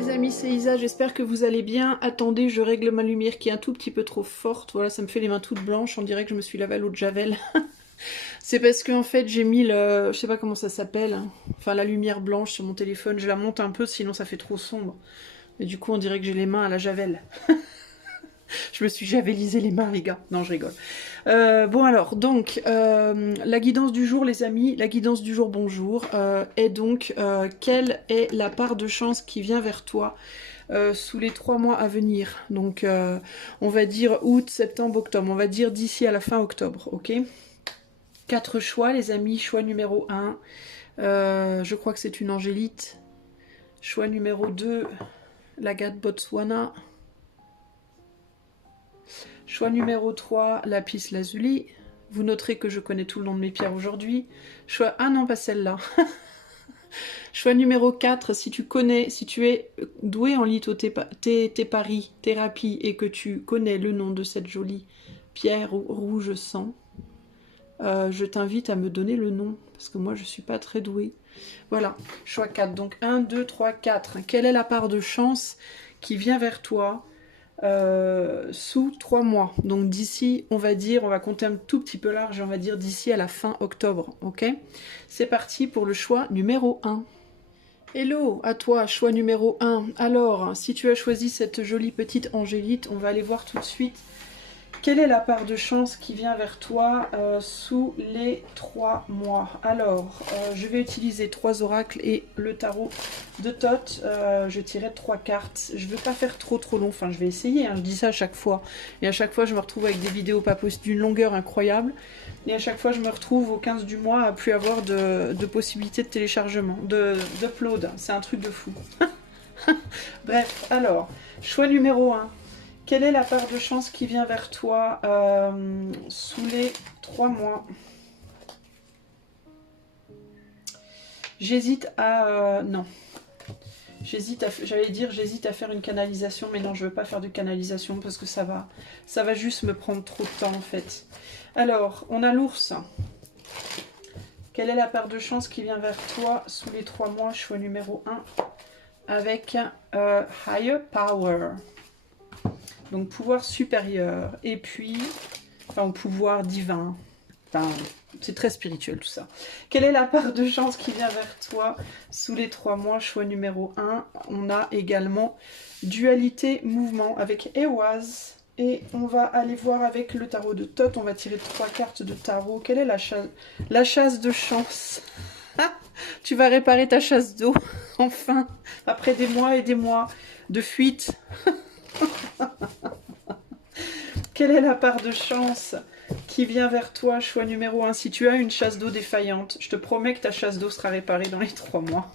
les amis, c'est Isa, j'espère que vous allez bien. Attendez, je règle ma lumière qui est un tout petit peu trop forte. Voilà, ça me fait les mains toutes blanches, on dirait que je me suis lavé à l'eau de Javel. C'est parce que en fait j'ai mis le... je sais pas comment ça s'appelle. Enfin la lumière blanche sur mon téléphone, je la monte un peu sinon ça fait trop sombre. Et du coup on dirait que j'ai les mains à la Javel. Je me suis javelisé les mains les gars. Non je rigole. Bon alors, donc, la guidance du jour les amis, la guidance du jour bonjour, est donc quelle est la part de chance qui vient vers toi sous les 3 mois à venir. Donc on va dire août, septembre, octobre, on va dire d'ici à la fin octobre, ok? 4 choix les amis, choix numéro 1, je crois que c'est une angélite. Choix numéro 2, l'agate Botswana. Choix numéro 3, lapis lazuli. Vous noterez que je connais tout le nom de mes pierres aujourd'hui. Choix... Ah non, pas celle-là. Choix numéro 4, si tu es doué en lithothérapie et que tu connais le nom de cette jolie pierre rouge sang, je t'invite à me donner le nom, parce que moi je suis pas très douée. Voilà, choix 4. Donc 1, 2, 3, 4. Quelle est la part de chance qui vient vers toi sous 3 mois? Donc d'ici, on va dire, on va compter un tout petit peu large, on va dire d'ici à la fin octobre, ok? C'est parti pour le choix numéro 1. Hello, à toi, choix numéro 1. Alors, si tu as choisi cette jolie petite angélite, on va aller voir tout de suite quelle est la part de chance qui vient vers toi sous les 3 mois. Alors, je vais utiliser 3 oracles et le tarot de Thoth. Je tirais 3 cartes. Je ne veux pas faire trop long. Enfin, je vais essayer. Hein, je dis ça à chaque fois. Et à chaque fois, je me retrouve avec des vidéos pas possibles d'une longueur incroyable. Et à chaque fois, je me retrouve au 15 du mois à plus avoir de possibilités de téléchargement, d'upload. C'est un truc de fou. Bref, alors, choix numéro 1. Quelle est la part de chance qui vient vers toi sous les 3 mois? J'hésite à... non. J'allais dire j'hésite à faire une canalisation, mais non, je veux pas faire de canalisation parce que ça va juste me prendre trop de temps en fait. Alors, on a l'ours. Quelle est la part de chance qui vient vers toi sous les 3 mois? Choix numéro 1 avec Higher Power. Donc pouvoir supérieur, et puis, enfin pouvoir divin, enfin, c'est très spirituel tout ça. Quelle est la part de chance qui vient vers toi sous les 3 mois? Choix numéro 1, on a également dualité mouvement avec Ewaz, et on va aller voir avec le tarot de Thoth, on va tirer 3 cartes de tarot. Quelle est la chasse de chance? Tu vas réparer ta chasse d'eau, enfin, après des mois et des mois de fuite. Quelle est la part de chance qui vient vers toi? Choix numéro 1. Si tu as une chasse d'eau défaillante, je te promets que ta chasse d'eau sera réparée dans les 3 mois.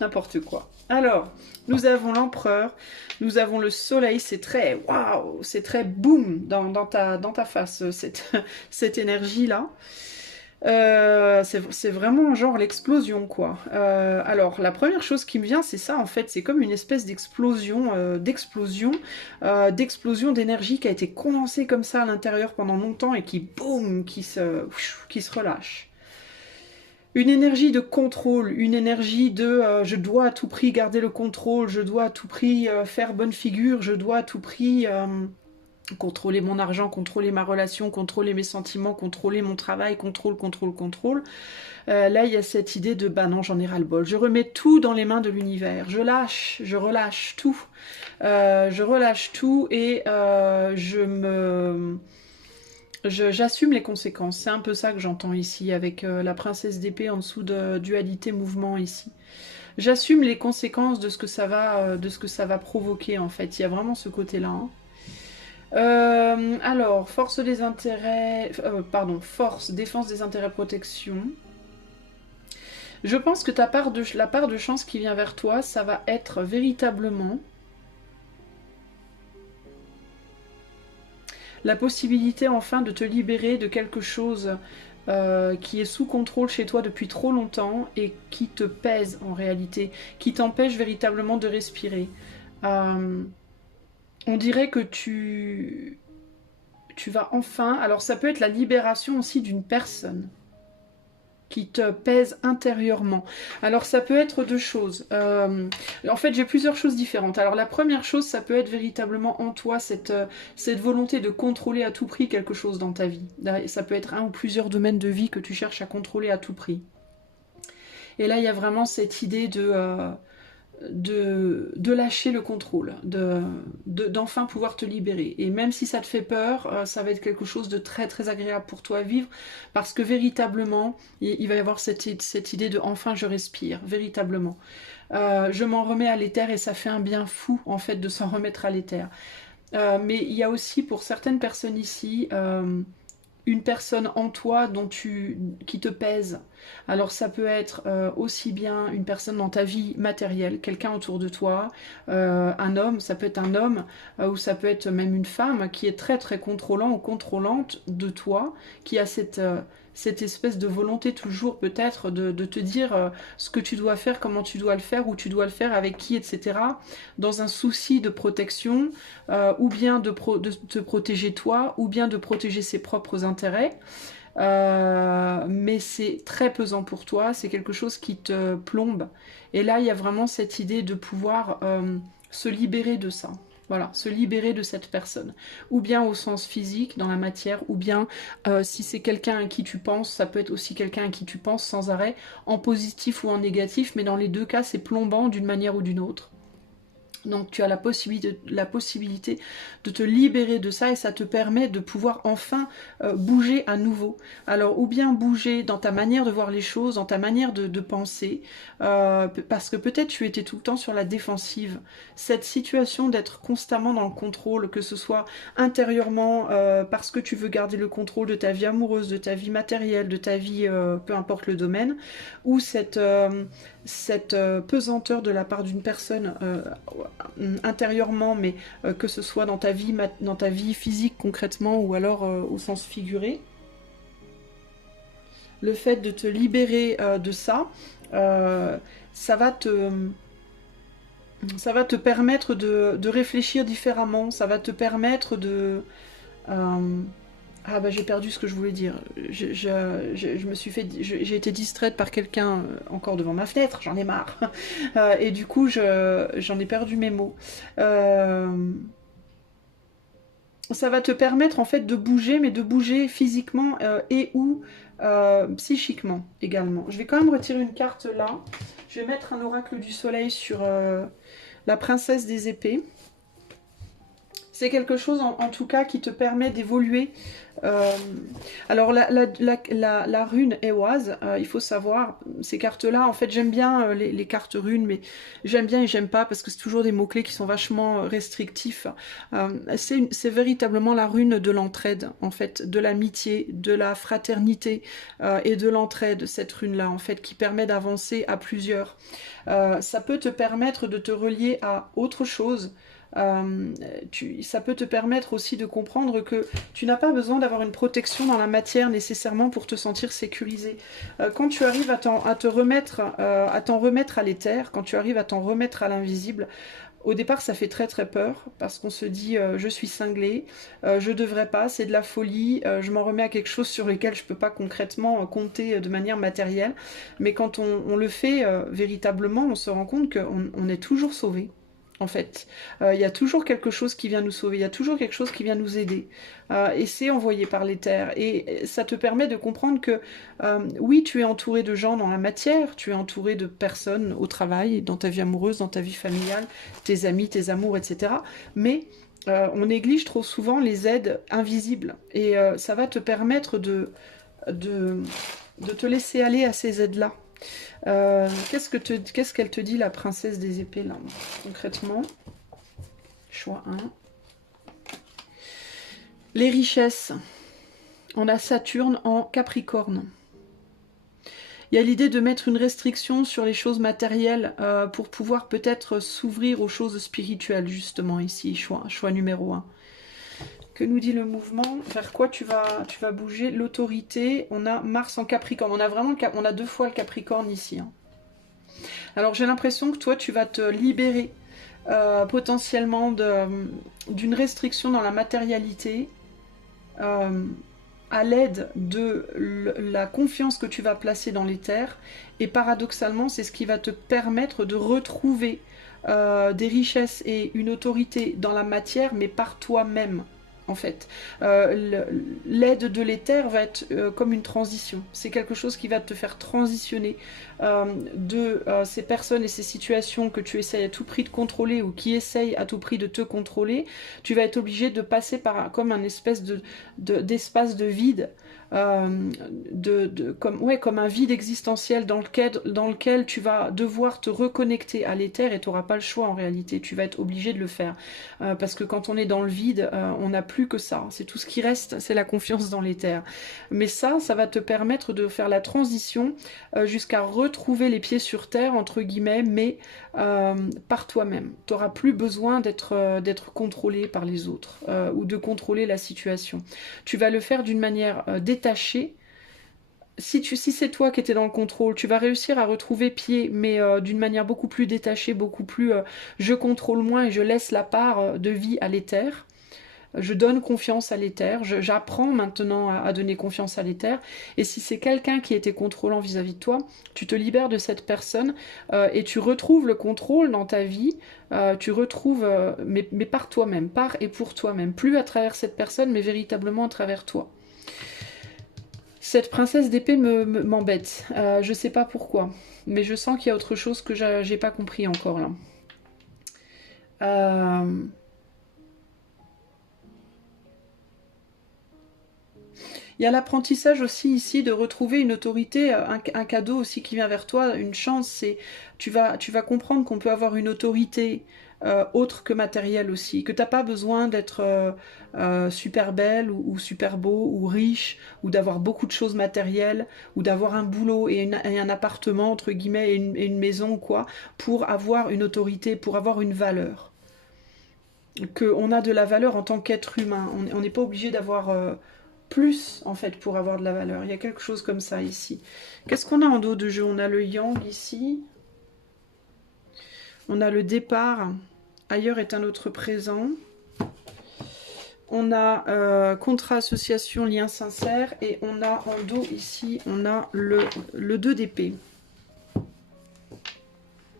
N'importe quoi. Alors, nous avons l'empereur, nous avons le soleil, c'est très waouh, c'est très boum dans ta face, cette énergie-là. C'est vraiment genre l'explosion quoi. Alors la première chose qui me vient c'est ça en fait, c'est comme une espèce d'explosion d'explosion d'énergie qui a été condensée comme ça à l'intérieur pendant longtemps et qui boum, qui se relâche. Une énergie de contrôle, une énergie de je dois à tout prix garder le contrôle, je dois à tout prix faire bonne figure, je dois à tout prix contrôler mon argent, contrôler ma relation, contrôler mes sentiments, contrôler mon travail, contrôle. Là, il y a cette idée de, bah non, j'en ai ras-le-bol. Je remets tout dans les mains de l'univers. Je relâche tout. Je relâche tout et j'assume les conséquences. C'est un peu ça que j'entends ici, avec la princesse d'épée en dessous de dualité mouvement ici. J'assume les conséquences de ce que ça va provoquer, en fait. Il y a vraiment ce côté-là, hein. Alors, force des intérêts... force, défense des intérêts, protection. Je pense que la part de chance qui vient vers toi, ça va être véritablement la possibilité enfin de te libérer de quelque chose qui est sous contrôle chez toi depuis trop longtemps et qui te pèse en réalité, qui t'empêche véritablement de respirer. On dirait que tu vas enfin... Alors ça peut être la libération aussi d'une personne. qui te pèse intérieurement. Alors ça peut être deux choses. En fait, j'ai plusieurs choses différentes. Alors la première chose, ça peut être véritablement en toi cette volonté de contrôler à tout prix quelque chose dans ta vie. Ça peut être un ou plusieurs domaines de vie que tu cherches à contrôler à tout prix. Et là, il y a vraiment cette idée de lâcher le contrôle, d'enfin pouvoir te libérer. Et même si ça te fait peur, ça va être quelque chose de très très agréable pour toi à vivre, parce que véritablement, il va y avoir cette idée de enfin je respire, véritablement. Je m'en remets à l'éther et ça fait un bien fou en fait de s'en remettre à l'éther. Mais il y a aussi pour certaines personnes ici une personne en toi qui te pèse. Alors ça peut être aussi bien une personne dans ta vie matérielle, quelqu'un autour de toi, un homme, ça peut être un homme, ou ça peut être même une femme qui est très très contrôlant ou contrôlante de toi, qui a cette espèce de volonté toujours peut-être de te dire ce que tu dois faire, comment tu dois le faire, où tu dois le faire, avec qui, etc. Dans un souci de protection, ou bien de te protéger toi, ou bien de protéger ses propres intérêts. Mais c'est très pesant pour toi, c'est quelque chose qui te plombe. Et là, il y a vraiment cette idée de pouvoir se libérer de ça. Voilà, se libérer de cette personne. Ou bien au sens physique, dans la matière, ou bien si c'est quelqu'un à qui tu penses, ça peut être aussi quelqu'un à qui tu penses sans arrêt, en positif ou en négatif, mais dans les deux cas, c'est plombant d'une manière ou d'une autre. Donc tu as la possibilité de te libérer de ça et ça te permet de pouvoir enfin bouger à nouveau. Alors ou bien bouger dans ta manière de voir les choses, dans ta manière de penser, parce que peut-être tu étais tout le temps sur la défensive. Cette situation d'être constamment dans le contrôle, que ce soit intérieurement parce que tu veux garder le contrôle de ta vie amoureuse, de ta vie matérielle, de ta vie, peu importe le domaine, ou cette pesanteur de la part d'une personne intérieurement, mais que ce soit dans ta vie physique concrètement ou alors au sens figuré. Le fait de te libérer de ça, ça va te permettre de réfléchir différemment, ça va te permettre de... Ah bah j'ai perdu ce que je voulais dire. Je me suis fait, j'ai été distraite par quelqu'un encore devant ma fenêtre, j'en ai marre. Et du coup j'en ai perdu mes mots. Ça va te permettre en fait de bouger, mais de bouger physiquement et ou psychiquement également. Je vais quand même retirer une carte là. Je vais mettre un oracle du soleil sur la princesse des épées. C'est quelque chose en tout cas qui te permet d'évoluer. Alors la rune Ehwaz, il faut savoir, ces cartes-là, en fait j'aime bien les cartes runes, mais j'aime bien et j'aime pas parce que c'est toujours des mots-clés qui sont vachement restrictifs. C'est véritablement la rune de l'entraide, en fait, de l'amitié, de la fraternité et de l'entraide, cette rune-là, en fait, qui permet d'avancer à plusieurs. Ça peut te permettre de te relier à autre chose. Ça peut te permettre aussi de comprendre que tu n'as pas besoin d'avoir une protection dans la matière nécessairement pour te sentir sécurisé. Quand tu arrives à t'en remettre à l'éther, quand tu arrives à t'en remettre à l'invisible, au départ ça fait très très peur parce qu'on se dit je suis cinglé, je devrais pas, c'est de la folie, je m'en remets à quelque chose sur lequel je peux pas concrètement compter de manière matérielle, mais quand on le fait véritablement, on se rend compte qu'on est toujours sauvé. En fait, il y a toujours quelque chose qui vient nous sauver, il y a toujours quelque chose qui vient nous aider, et c'est envoyé par l'éther, et ça te permet de comprendre que oui, tu es entouré de gens dans la matière, tu es entouré de personnes au travail, dans ta vie amoureuse, dans ta vie familiale, tes amis, tes amours, etc. Mais on néglige trop souvent les aides invisibles, et ça va te permettre de te laisser aller à ces aides-là. Qu'est-ce qu'elle te dit, la princesse des épées, là, concrètement? Choix 1. Les richesses. On a Saturne en Capricorne. Il y a l'idée de mettre une restriction sur les choses matérielles pour pouvoir peut-être s'ouvrir aux choses spirituelles, justement, ici, choix numéro 1. Que nous dit le mouvement? Vers quoi tu vas bouger? L'autorité, on a Mars en Capricorne. On a 2 fois le Capricorne ici. Hein. Alors j'ai l'impression que toi, tu vas te libérer potentiellement d'une restriction dans la matérialité. à l'aide de la confiance que tu vas placer dans l'éther. Et paradoxalement, c'est ce qui va te permettre de retrouver des richesses et une autorité dans la matière, mais par toi-même. En fait, l'aide de l'éther va être comme une transition. C'est quelque chose qui va te faire transitionner de ces personnes et ces situations que tu essayes à tout prix de contrôler ou qui essayent à tout prix de te contrôler. Tu vas être obligé de passer par comme un espèce d'espace de vide. Comme un vide existentiel dans lequel tu vas devoir te reconnecter à l'éther et tu n'auras pas le choix en réalité, tu vas être obligé de le faire. Parce que quand on est dans le vide, on n'a plus que ça, c'est tout ce qui reste, c'est la confiance dans l'éther. Mais ça va te permettre de faire la transition jusqu'à retrouver les pieds sur terre, entre guillemets, mais par toi-même. Tu n'auras plus besoin d'être contrôlé par les autres ou de contrôler la situation. Tu vas le faire d'une manière détachée. Si c'est toi qui étais dans le contrôle, tu vas réussir à retrouver pied, mais d'une manière beaucoup plus détachée, beaucoup plus je contrôle moins et je laisse la part de vie à l'éther. Je donne confiance à l'éther, j'apprends maintenant à donner confiance à l'éther. Et si c'est quelqu'un qui était contrôlant vis-à-vis de toi, tu te libères de cette personne et tu retrouves le contrôle dans ta vie, tu retrouves, mais par toi-même, par et pour toi-même. Plus à travers cette personne, mais véritablement à travers toi. Cette princesse d'épée m'embête. Je sais pas pourquoi, mais je sens qu'il y a autre chose que j'ai pas compris encore là. Il y a l'apprentissage aussi ici de retrouver une autorité, un cadeau aussi qui vient vers toi, une chance. C'est tu vas comprendre qu'on peut avoir une autorité autre que matérielle aussi, que t'as pas besoin d'être super belle ou super beau ou riche ou d'avoir beaucoup de choses matérielles ou d'avoir un boulot et un appartement entre guillemets et une maison ou quoi pour avoir une autorité, pour avoir une valeur. Qu'on a de la valeur en tant qu'être humain. On n'est pas obligé d'avoir plus en fait pour avoir de la valeur. Il y a quelque chose comme ça ici. Qu'est-ce qu'on a en dos de jeu? On a le yang ici. On a le départ. Ailleurs est un autre présent. On a contrat, association, lien sincère. Et on a en dos ici, on a le 2 d'épée.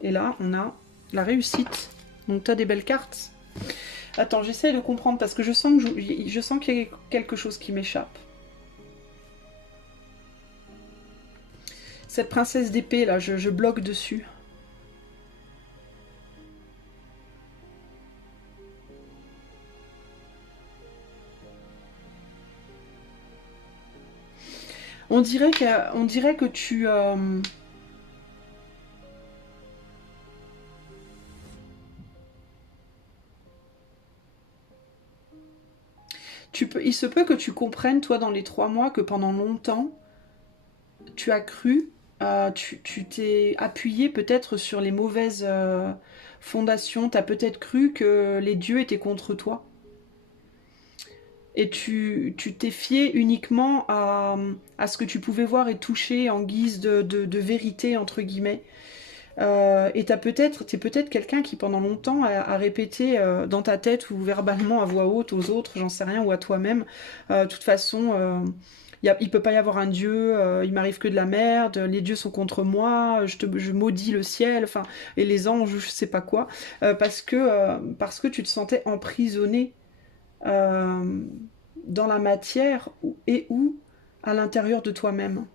Et là, on a la réussite. Donc tu as des belles cartes. Attends, j'essaie de comprendre parce que je sens qu'il y a quelque chose qui m'échappe. Cette princesse d'épée là, je bloque dessus. On dirait que tu... il se peut que tu comprennes, toi, dans les 3 mois, que pendant longtemps, tu as cru, tu t'es appuyé peut-être sur les mauvaises fondations, tu as peut-être cru que les dieux étaient contre toi. Et tu t'es fié uniquement à ce que tu pouvais voir et toucher en guise de vérité, entre guillemets. Et t'es peut-être quelqu'un qui pendant longtemps a répété dans ta tête ou verbalement à voix haute aux autres, j'en sais rien, ou à toi-même, de toute façon, il peut pas y avoir un dieu, il m'arrive que de la merde, les dieux sont contre moi, je maudis le ciel, enfin, et les anges, je sais pas quoi, parce que tu te sentais emprisonné dans la matière ou à l'intérieur de toi-même.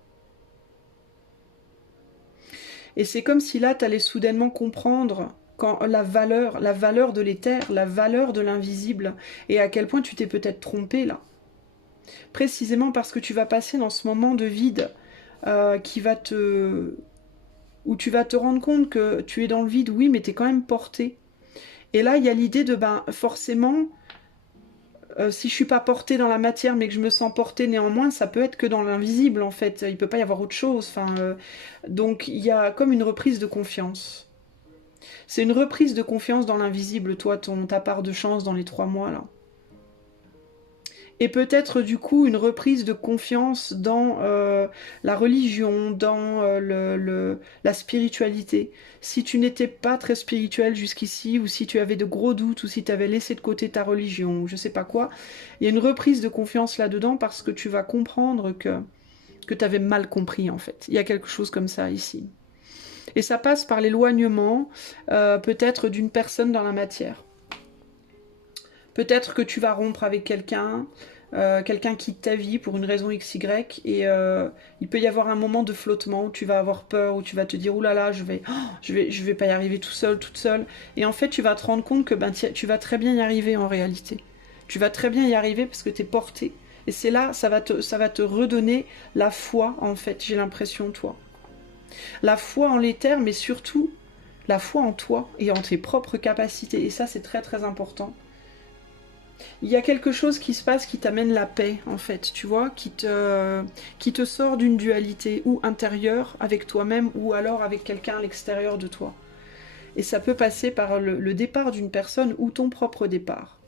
Et c'est comme si là, tu allais soudainement comprendre quand la valeur de l'éther, la valeur de l'invisible, et à quel point tu t'es peut-être trompé là. Précisément parce que tu vas passer dans ce moment de vide où tu vas te rendre compte que tu es dans le vide, oui, mais tu es quand même porté. Et là, il y a l'idée de, forcément, si je suis pas portée dans la matière, mais que je me sens portée néanmoins, ça peut être que dans l'invisible, en fait. Il peut pas y avoir autre chose. Donc, il y a comme une reprise de confiance. C'est une reprise de confiance dans l'invisible, toi, ta part de chance dans les 3 mois, là. Et peut-être du coup une reprise de confiance dans la religion, dans la spiritualité. Si tu n'étais pas très spirituel jusqu'ici, ou si tu avais de gros doutes, ou si tu avais laissé de côté ta religion, ou je sais pas quoi, il y a une reprise de confiance là-dedans parce que tu vas comprendre que tu avais mal compris en fait. Il y a quelque chose comme ça ici. Et ça passe par l'éloignement peut-être d'une personne dans la matière. Peut-être que tu vas rompre avec quelqu'un, quelqu'un quitte ta vie pour une raison XY, et il peut y avoir un moment de flottement où tu vas avoir peur, où tu vas te dire oulala, je vais pas y arriver tout seul, toute seule. Et en fait, tu vas te rendre compte que tu vas très bien y arriver en réalité. Tu vas très bien y arriver parce que tu es porté. Et c'est là, ça va te redonner la foi, en fait, j'ai l'impression, toi. La foi en l'éther, mais surtout la foi en toi et en tes propres capacités. Et ça, c'est très très important. Il y a quelque chose qui se passe qui t'amène la paix, en fait, tu vois, qui te sort d'une dualité, ou intérieure avec toi-même, ou alors avec quelqu'un à l'extérieur de toi. Et ça peut passer par le départ d'une personne ou ton propre départ.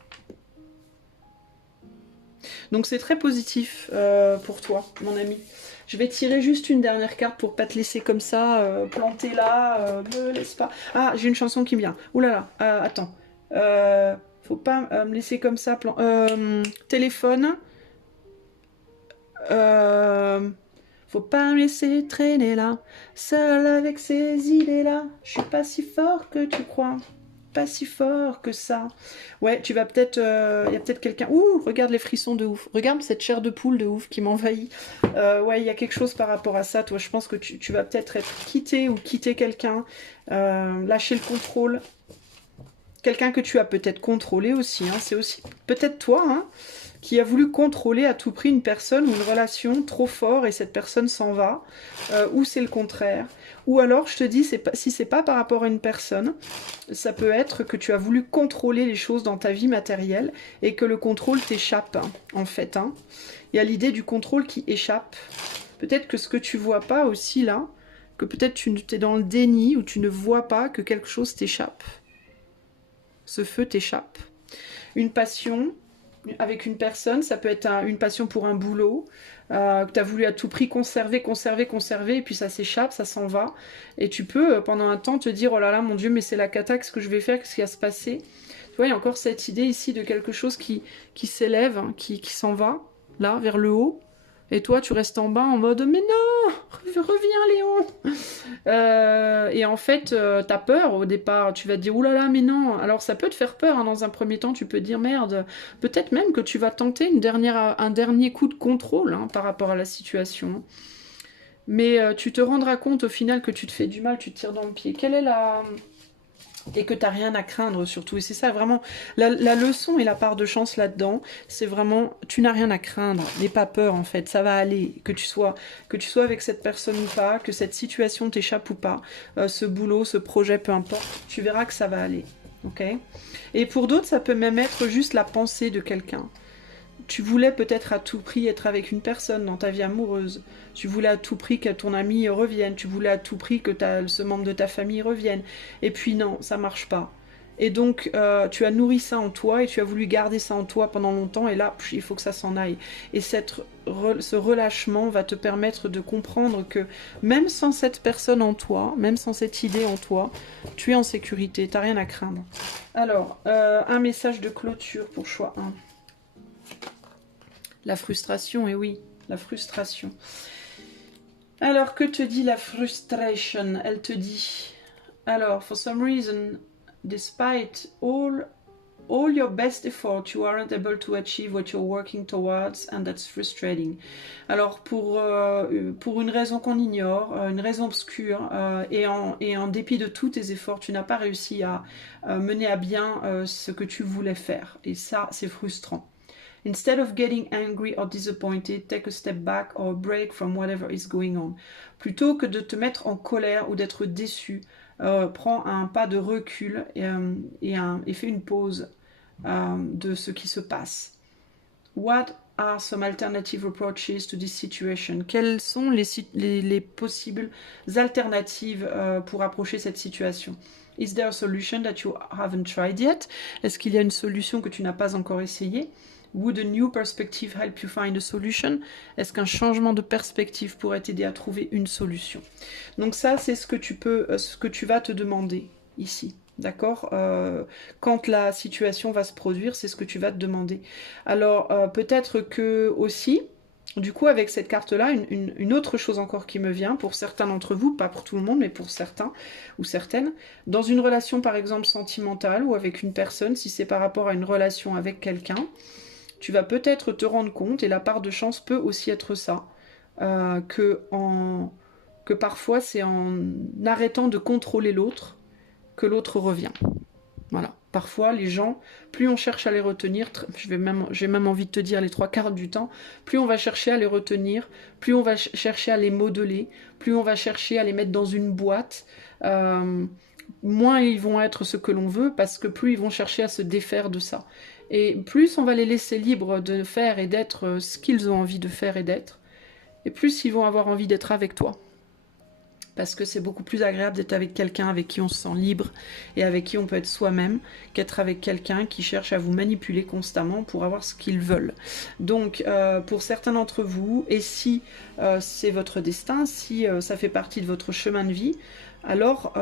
Donc c'est très positif pour toi, mon ami. Je vais tirer juste une dernière carte pour pas te laisser comme ça, planter là, me laisse pas. Ah, j'ai une chanson qui me vient. Ouh là là, attends. Faut pas me laisser comme ça. Téléphone. Faut pas me laisser traîner là, seul avec ces idées là. Je suis pas si fort que tu crois. Pas si fort que ça. Ouais, tu vas peut-être... Il y a peut-être quelqu'un... Ouh, regarde les frissons de ouf. Regarde cette chair de poule de ouf qui m'envahit. Ouais, il y a quelque chose par rapport à ça. Toi, je pense que tu vas peut-être être quitté ou quitter quelqu'un. Lâcher le contrôle. Quelqu'un que tu as peut-être contrôlé aussi. Hein. C'est aussi peut-être toi, hein, qui a voulu contrôler à tout prix une personne ou une relation trop fort et cette personne s'en va. Ou c'est le contraire. Ou alors, je te dis, si c'est pas par rapport à une personne, ça peut être que tu as voulu contrôler les choses dans ta vie matérielle et que le contrôle t'échappe, hein, en fait. Hein. Il y a l'idée du contrôle qui échappe. Peut-être que ce que tu vois pas aussi là, que peut-être tu es dans le déni ou tu ne vois pas que quelque chose t'échappe. Ce feu t'échappe. Une passion avec une personne, ça peut être une passion pour un boulot, que tu as voulu à tout prix conserver, et puis ça s'échappe, ça s'en va. Et tu peux, pendant un temps, te dire, oh là là, mon Dieu, mais c'est la cata, qu'est-ce que je vais faire, qu'est-ce qui va se passer? Tu vois, il y a encore cette idée ici de quelque chose qui s'élève, hein, qui s'en va, là, vers le haut. Et toi, tu restes en bas en mode, mais non, reviens Léon. Et en fait, t'as peur au départ. Tu vas te dire, oulala, mais non. Alors ça peut te faire peur, hein, dans un premier temps. Tu peux te dire, merde. Peut-être même que tu vas tenter un dernier coup de contrôle, hein, par rapport à la situation. Mais tu te rendras compte au final que tu te fais du mal, tu te tires dans le pied. Quelle est la... Et que t'as rien à craindre surtout. Et c'est ça vraiment, la leçon et la part de chance là-dedans, c'est vraiment, tu n'as rien à craindre. N'aie pas peur en fait, ça va aller. Que tu sois avec cette personne ou pas, que cette situation t'échappe ou pas, ce boulot, ce projet, peu importe, tu verras que ça va aller. Ok? Et pour d'autres, ça peut même être juste la pensée de quelqu'un. Tu voulais peut-être à tout prix être avec une personne dans ta vie amoureuse. Tu voulais à tout prix que ton ami revienne. Tu voulais à tout prix que ce membre de ta famille revienne. Et puis non, ça marche pas. Et donc, tu as nourri ça en toi et tu as voulu garder ça en toi pendant longtemps. Et là, il faut que ça s'en aille. Et ce relâchement va te permettre de comprendre que même sans cette personne en toi, même sans cette idée en toi, tu es en sécurité. Tu n'as rien à craindre. Alors, un message de clôture pour choix 1. La frustration, et oui, la frustration. Alors, que te dit la frustration? Elle te dit, alors, for some reason, despite all your best effort, you aren't able to achieve what you're working towards, and that's frustrating. Alors, pour une raison qu'on ignore, une raison obscure, et en dépit de tous tes efforts, tu n'as pas réussi à mener à bien ce que tu voulais faire. Et ça, c'est frustrant. Instead of getting angry or disappointed, take a step back or a break from whatever is going on. Plutôt que de te mettre en colère ou d'être déçu, prends un pas de recul et fais une pause de ce qui se passe. What are some alternative approaches to this situation? Quelles sont les possibles alternatives pour approcher cette situation? Is there a solution that you haven't tried yet? Est-ce qu'il y a une solution que tu n'as pas encore essayée? Would a new perspective help you find a solution? Est-ce qu'un changement de perspective pourrait t'aider à trouver une solution? Donc ça, c'est ce que tu vas te demander ici. D'accord, quand la situation va se produire, c'est ce que tu vas te demander. Alors, peut-être que aussi, du coup, avec cette carte-là, une autre chose encore qui me vient, pour certains d'entre vous, pas pour tout le monde, mais pour certains ou certaines, dans une relation, par exemple, sentimentale ou avec une personne, si c'est par rapport à une relation avec quelqu'un, tu vas peut-être te rendre compte, et la part de chance peut aussi être ça, que parfois, c'est en arrêtant de contrôler l'autre, que l'autre revient. Voilà. Parfois, les gens, plus on cherche à les retenir, j'ai même envie de te dire les 3/4 du temps, plus on va chercher à les retenir, plus on va chercher à les modeler, plus on va chercher à les mettre dans une boîte, moins ils vont être ce que l'on veut, parce que plus ils vont chercher à se défaire de ça. Et plus on va les laisser libres de faire et d'être ce qu'ils ont envie de faire et d'être, et plus ils vont avoir envie d'être avec toi. Parce que c'est beaucoup plus agréable d'être avec quelqu'un avec qui on se sent libre et avec qui on peut être soi-même qu'être avec quelqu'un qui cherche à vous manipuler constamment pour avoir ce qu'ils veulent. Donc, pour certains d'entre vous, et si c'est votre destin, si ça fait partie de votre chemin de vie, alors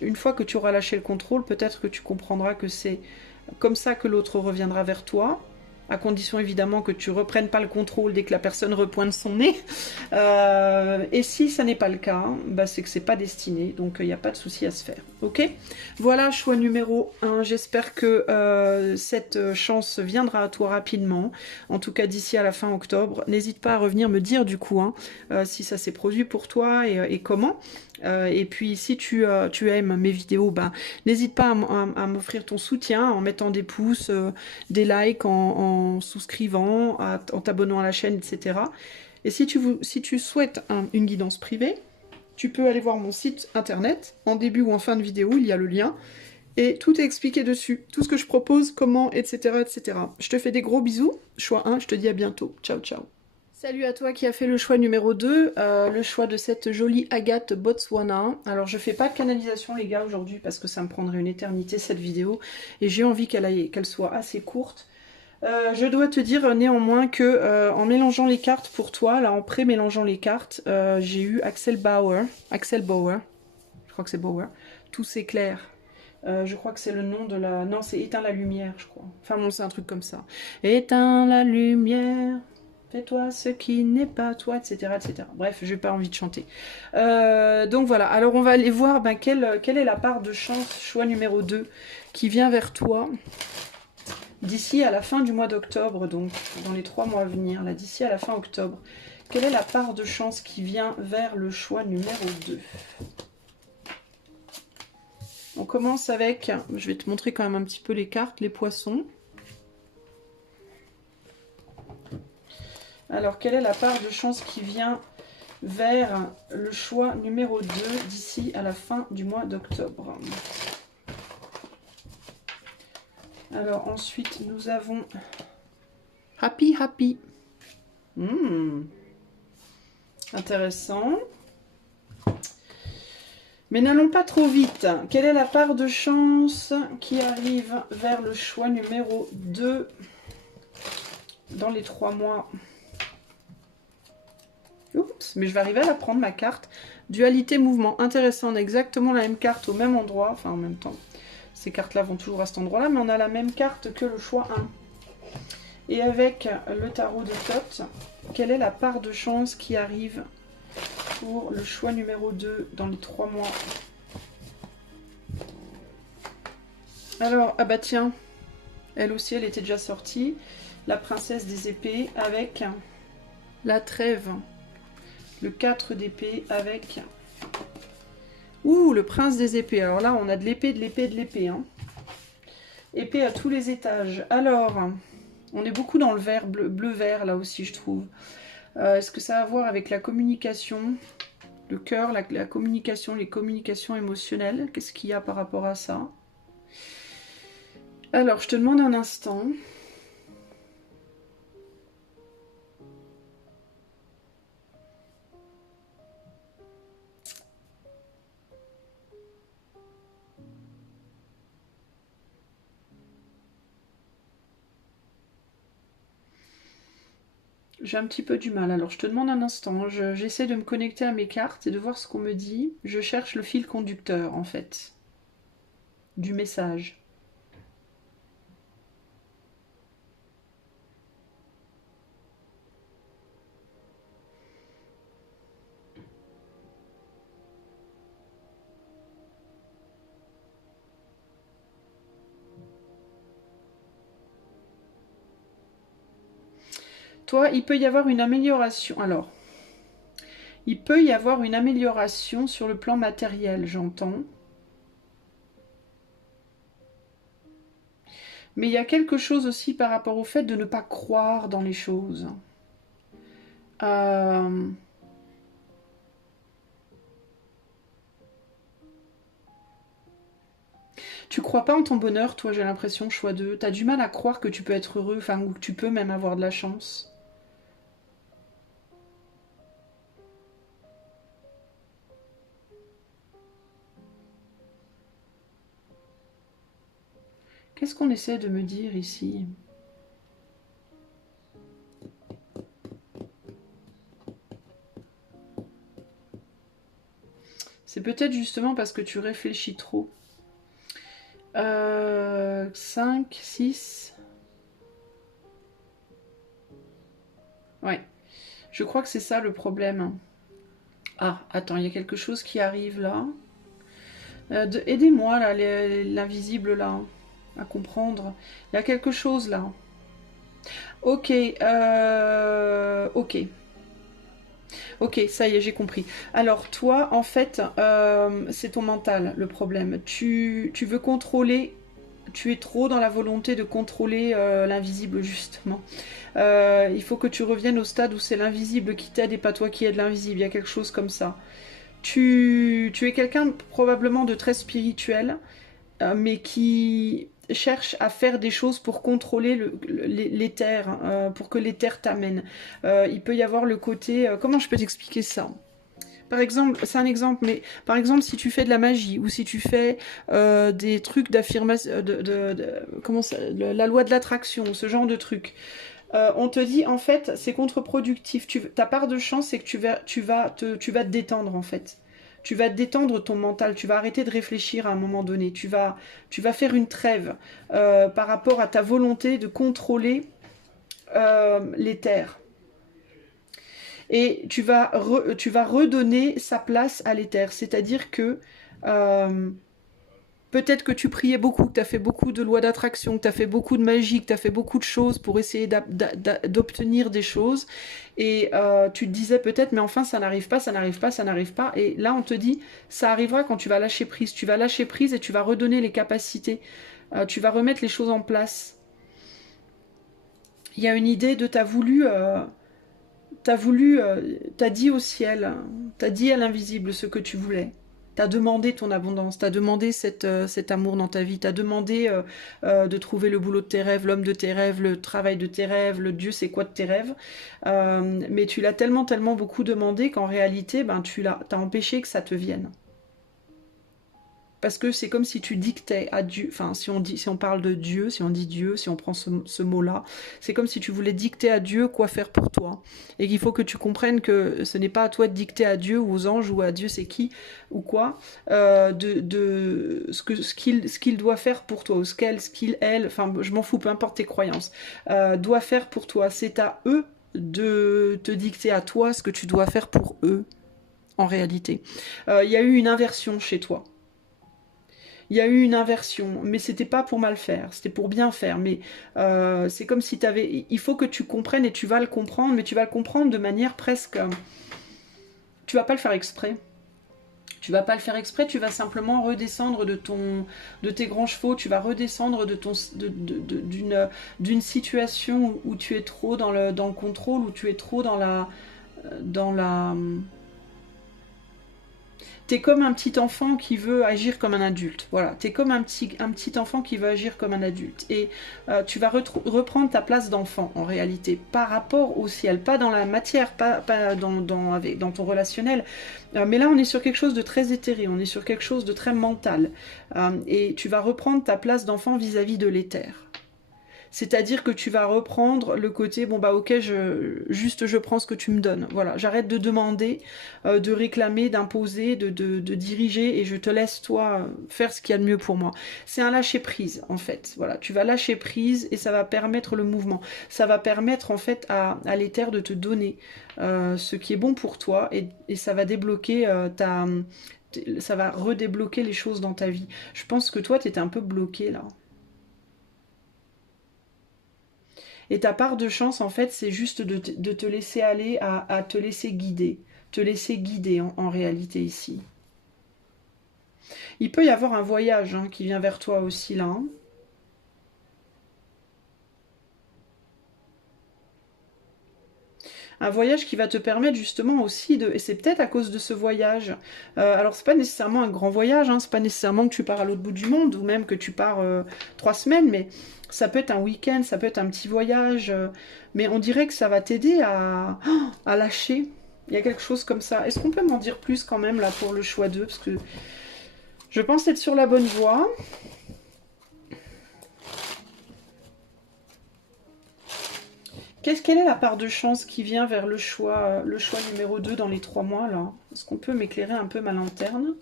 une fois que tu auras lâché le contrôle, peut-être que tu comprendras que c'est comme ça que l'autre reviendra vers toi, à condition évidemment que tu reprennes pas le contrôle dès que la personne repointe son nez. Et si ça n'est pas le cas, bah c'est que c'est pas destiné, donc il n'y a pas de souci à se faire. Ok, voilà, choix numéro 1. J'espère que cette chance viendra à toi rapidement, en tout cas d'ici à la fin octobre. N'hésite pas à revenir me dire du coup si ça s'est produit pour toi et comment. Et puis si tu aimes mes vidéos, ben, n'hésite pas à m'offrir ton soutien en mettant des pouces, des likes, en souscrivant, en t'abonnant à la chaîne, etc. Et si tu souhaites une guidance privée, tu peux aller voir mon site internet, en début ou en fin de vidéo, il y a le lien, et tout est expliqué dessus, tout ce que je propose, comment, etc. etc. Je te fais des gros bisous, choix 1, je te dis à bientôt, ciao ciao. Salut à toi qui as fait le choix numéro 2, le choix de cette jolie Agathe Botswana. Alors je fais pas de canalisation les gars aujourd'hui parce que ça me prendrait une éternité cette vidéo et j'ai envie qu'elle soit assez courte. Je dois te dire néanmoins que en mélangeant les cartes pour toi, là en pré-mélangeant les cartes, j'ai eu Axel Bauer, je crois que c'est Bauer, Tout s'éclaire. Je crois que c'est le nom de la... Non, c'est Éteins la lumière, je crois. Enfin bon, c'est un truc comme ça. Éteins la lumière... Fais-toi ce qui n'est pas toi, etc., etc. Bref, j'ai pas envie de chanter. Donc voilà, alors on va aller voir quelle est la part de chance, choix numéro 2, qui vient vers toi d'ici à la fin du mois d'octobre, donc dans les 3 mois à venir, là, d'ici à la fin octobre. Quelle est la part de chance qui vient vers le choix numéro 2? On commence avec, je vais te montrer quand même un petit peu les cartes, les poissons. Alors, quelle est la part de chance qui vient vers le choix numéro 2 d'ici à la fin du mois d'octobre? Alors, ensuite, nous avons Happy Happy. Intéressant. Mais n'allons pas trop vite. Quelle est la part de chance qui arrive vers le choix numéro 2 dans les 3 mois? Oups, mais je vais arriver à la prendre, ma carte. Dualité, mouvement. Intéressant, on a exactement la même carte au même endroit, enfin en même temps. Ces cartes-là vont toujours à cet endroit-là, mais on a la même carte que le choix 1. Et avec le tarot de Thoth, quelle est la part de chance qui arrive pour le choix numéro 2 dans les 3 mois? Alors, ah bah tiens, elle aussi, elle était déjà sortie. La princesse des épées avec la trêve. Le 4 d'épée avec... Ouh, le prince des épées. Alors là, on a de l'épée, de l'épée, de l'épée. Hein. Épée à tous les étages. Alors, on est beaucoup dans le vert, bleu-vert, là aussi, je trouve. Est-ce que ça a à voir avec la communication? Le cœur, la communication, les communications émotionnelles. Qu'est-ce qu'il y a par rapport à ça? Alors, je te demande un instant. J'ai un petit peu du mal. Alors, je te demande un instant. J'essaie de me connecter à mes cartes et de voir ce qu'on me dit. Je cherche le fil conducteur, en fait, du message. Toi, il peut y avoir une amélioration. Alors, il peut y avoir une amélioration sur le plan matériel, j'entends. Mais il y a quelque chose aussi par rapport au fait de ne pas croire dans les choses. Euh, Tu crois pas en ton bonheur, toi, j'ai l'impression, choix 2. T'as du mal à croire que tu peux être heureux, enfin, ou que tu peux même avoir de la chance. Qu'est-ce qu'on essaie de me dire ici? C'est peut-être justement parce que tu réfléchis trop. 5, 6. Ouais. Je crois que c'est ça le problème. Ah, attends, il y a quelque chose qui arrive là. Aidez-moi là, l'invisible là, à comprendre. Il y a quelque chose là. Ok, ok. Ok, ça y est, j'ai compris. Alors toi, en fait, c'est ton mental le problème. Tu veux contrôler, tu es trop dans la volonté de contrôler l'invisible justement. Il faut que tu reviennes au stade où c'est l'invisible qui t'aide et pas toi qui aide l'invisible. Il y a quelque chose comme ça. Tu es quelqu'un probablement de très spirituel, mais qui cherche à faire des choses pour contrôler l'éther, pour que l'éther t'amène. Il peut y avoir le côté... comment je peux t'expliquer ça? Par exemple, c'est un exemple, mais par exemple, si tu fais de la magie ou si tu fais des trucs d'affirmation, comment ça, la loi de l'attraction, ce genre de trucs, on te dit en fait c'est contre-productif. Ta part de chance c'est que tu vas te détendre en fait. Tu vas détendre ton mental, tu vas arrêter de réfléchir à un moment donné, tu vas faire une trêve par rapport à ta volonté de contrôler les terres. Et tu vas redonner sa place à l'éther. C'est-à-dire que euh, peut-être que tu priais beaucoup, que tu as fait beaucoup de lois d'attraction, que tu as fait beaucoup de magie, que tu as fait beaucoup de choses pour essayer d'obtenir des choses. Et tu te disais peut-être, mais enfin, ça n'arrive pas, ça n'arrive pas, ça n'arrive pas. Et là, on te dit, ça arrivera quand tu vas lâcher prise. Tu vas lâcher prise et tu vas redonner les capacités. Tu vas remettre les choses en place. Il y a une idée de t'as dit au ciel, t'as dit à l'invisible ce que tu voulais. T'as demandé ton abondance, t'as demandé cet amour dans ta vie, t'as demandé de trouver le boulot de tes rêves, l'homme de tes rêves, le travail de tes rêves, le Dieu c'est quoi de tes rêves. Mais tu l'as tellement, tellement beaucoup demandé qu'en réalité, ben, t'as empêché que ça te vienne. Parce que c'est comme si tu dictais à Dieu, enfin si on parle de Dieu, si on dit Dieu, si on prend ce mot-là, c'est comme si tu voulais dicter à Dieu quoi faire pour toi. Et qu'il faut que tu comprennes que ce n'est pas à toi de dicter à Dieu ou aux anges ou à Dieu c'est qui ou quoi, de ce qu'il doit faire pour toi, ou ce qu'il, elle, enfin je m'en fous, peu importe tes croyances, doit faire pour toi. C'est à eux de te dicter à toi ce que tu dois faire pour eux, en réalité. Il y a eu une inversion chez toi. Il y a eu une inversion, mais c'était pas pour mal faire, c'était pour bien faire. Mais c'est comme si tu avais... Il faut que tu comprennes et tu vas le comprendre, mais tu vas le comprendre de manière presque... Tu vas pas le faire exprès. Tu vas pas le faire exprès, tu vas simplement redescendre de tes grands chevaux, tu vas redescendre d'une situation où tu es trop dans le contrôle, où tu es trop dans la T'es comme un petit enfant qui veut agir comme un adulte. Voilà, t'es comme un petit enfant qui veut agir comme un adulte. Et tu vas reprendre ta place d'enfant, en réalité, par rapport au ciel. Pas dans la matière, pas dans ton relationnel. Mais là, on est sur quelque chose de très éthéré, on est sur quelque chose de très mental. Et tu vas reprendre ta place d'enfant vis-à-vis de l'éther. C'est-à-dire que tu vas reprendre le côté, bon bah ok, je prends ce que tu me donnes. Voilà, j'arrête de demander, de réclamer, d'imposer, de diriger, et je te laisse toi faire ce qu'il y a de mieux pour moi. C'est un lâcher prise en fait. Voilà, tu vas lâcher prise et ça va permettre le mouvement. Ça va permettre en fait à l'éther de te donner ce qui est bon pour toi, et ça va débloquer ça va redébloquer les choses dans ta vie. Je pense que toi, tu étais un peu bloqué là. Et ta part de chance, en fait, c'est juste de te laisser aller, à te laisser guider. Te laisser guider en réalité ici. Il peut y avoir un voyage qui vient vers toi aussi là. Un voyage qui va te permettre justement aussi de... Et c'est peut-être à cause de ce voyage. Alors c'est pas nécessairement un grand voyage, c'est pas nécessairement que tu pars à l'autre bout du monde, ou même que tu pars 3 semaines, mais ça peut être un week-end, ça peut être un petit voyage. Mais on dirait que ça va t'aider à lâcher. Il y a quelque chose comme ça. Est-ce qu'on peut m'en dire plus quand même là pour le choix 2? Parce que je pense être sur la bonne voie. Quelle est la part de chance qui vient vers le choix numéro 2 dans les 3 mois là? Est-ce qu'on peut m'éclairer un peu ma lanterne?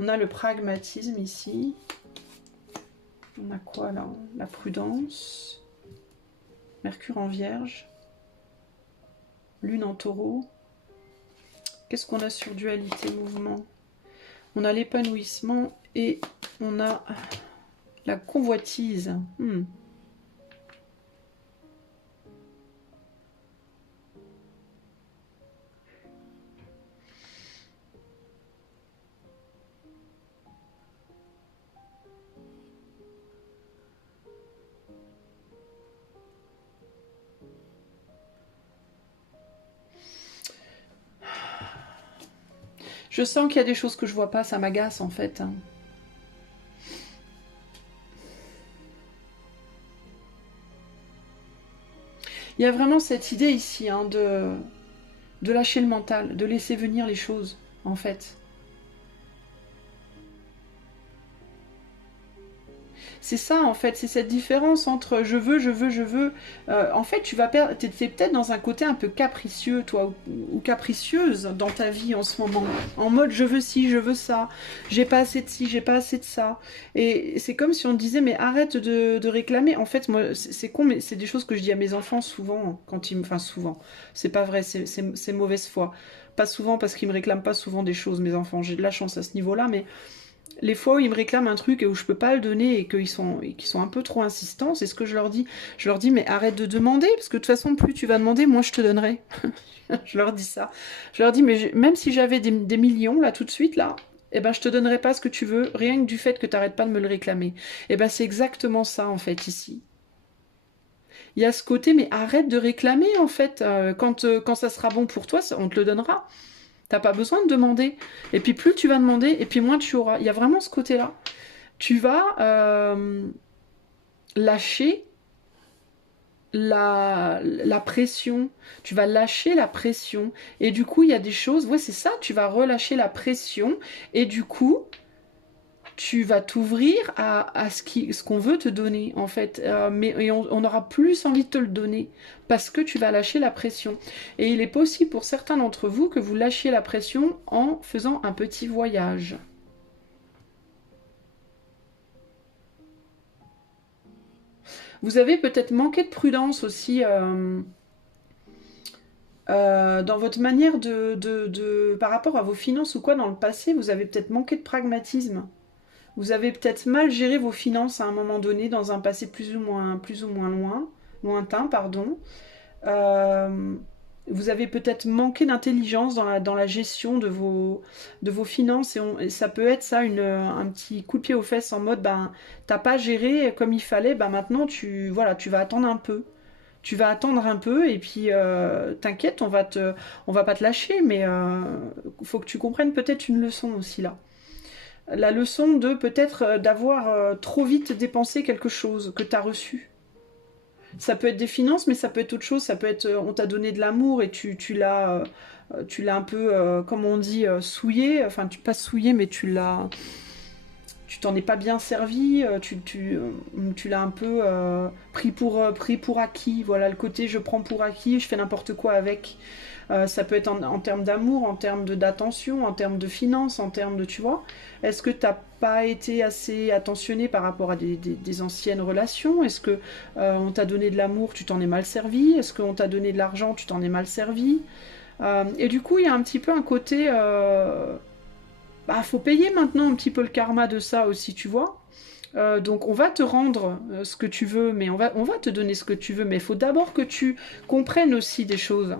On a le pragmatisme ici. On a quoi là? La prudence. Mercure en Vierge. Lune en Taureau. Qu'est-ce qu'on a sur dualité, mouvement? On a l'épanouissement et on a la convoitise. Je sens qu'il y a des choses que je vois pas, ça m'agace en fait. Il y a vraiment cette idée ici de lâcher le mental, de laisser venir les choses en fait. C'est ça en fait, c'est cette différence entre je veux, je veux, je veux. En fait, tu vas perdre. T'es peut-être dans un côté un peu capricieux, toi, ou capricieuse dans ta vie en ce moment. En mode je veux ci, je veux ça. J'ai pas assez de ci, j'ai pas assez de ça. Et c'est comme si on te disait mais arrête de réclamer. En fait, moi, c'est con, mais c'est des choses que je dis à mes enfants souvent quand ils me. Enfin, souvent. C'est pas vrai, c'est mauvaise foi. Pas souvent parce qu'ils me réclament pas souvent des choses, mes enfants. J'ai de la chance à ce niveau-là, mais les fois où ils me réclament un truc et où je peux pas le donner et qu'ils sont un peu trop insistants, c'est ce que je leur dis. Je leur dis, mais arrête de demander, parce que de toute façon, plus tu vas demander, moins je te donnerai. Je leur dis ça. Je leur dis, mais même si j'avais des millions, là, tout de suite, là, eh ben, je te donnerai pas ce que tu veux, rien que du fait que tu n'arrêtes pas de me le réclamer. Eh ben, c'est exactement ça, en fait, ici. Il y a ce côté, mais arrête de réclamer, en fait. Quand ça sera bon pour toi, on te le donnera. T'as pas besoin de demander. Et puis plus tu vas demander, et puis moins tu auras. Il y a vraiment ce côté-là. Tu vas lâcher la pression. Tu vas lâcher la pression. Et du coup, il y a des choses... Ouais, c'est ça. Tu vas relâcher la pression. Et du coup, tu vas t'ouvrir à ce qu'on veut te donner, en fait. Mais on aura plus envie de te le donner parce que tu vas lâcher la pression. Et il est possible pour certains d'entre vous que vous lâchiez la pression en faisant un petit voyage. Vous avez peut-être manqué de prudence aussi dans votre manière par rapport à vos finances ou quoi dans le passé. Vous avez peut-être manqué de pragmatisme. Vous avez peut-être mal géré vos finances à un moment donné, dans un passé plus ou moins lointain, pardon. Euh, vous avez peut-être manqué d'intelligence dans la gestion de vos finances, et ça peut être ça, un petit coup de pied aux fesses en mode, ben, t'as pas géré comme il fallait, ben maintenant voilà, tu vas attendre un peu. Tu vas attendre un peu et puis t'inquiète, on va pas te lâcher, mais faut que tu comprennes peut-être une leçon aussi là. La leçon de peut-être d'avoir trop vite dépensé quelque chose que tu as reçu. Ça peut être des finances, mais ça peut être autre chose. Ça peut être on t'a donné de l'amour et tu l'as un peu, comme on dit, souillé. Enfin, pas souillé, mais tu l'as tu t'en es pas bien servi, tu l'as un peu pris pour acquis. Voilà, le côté je prends pour acquis, je fais n'importe quoi avec. Ça peut être en termes d'amour, en termes d'attention, en termes de finances, en termes de, tu vois. Est-ce que t'as pas été assez attentionné par rapport à des anciennes relations? Est-ce que on t'a donné de l'amour, tu t'en es mal servi? Est-ce qu'on t'a donné de l'argent, tu t'en es mal servi? Et du coup, il y a un petit peu un côté... bah, faut payer maintenant un petit peu le karma de ça aussi, tu vois. Donc on va te rendre ce que tu veux, mais on va te donner ce que tu veux, mais il faut d'abord que tu comprennes aussi des choses.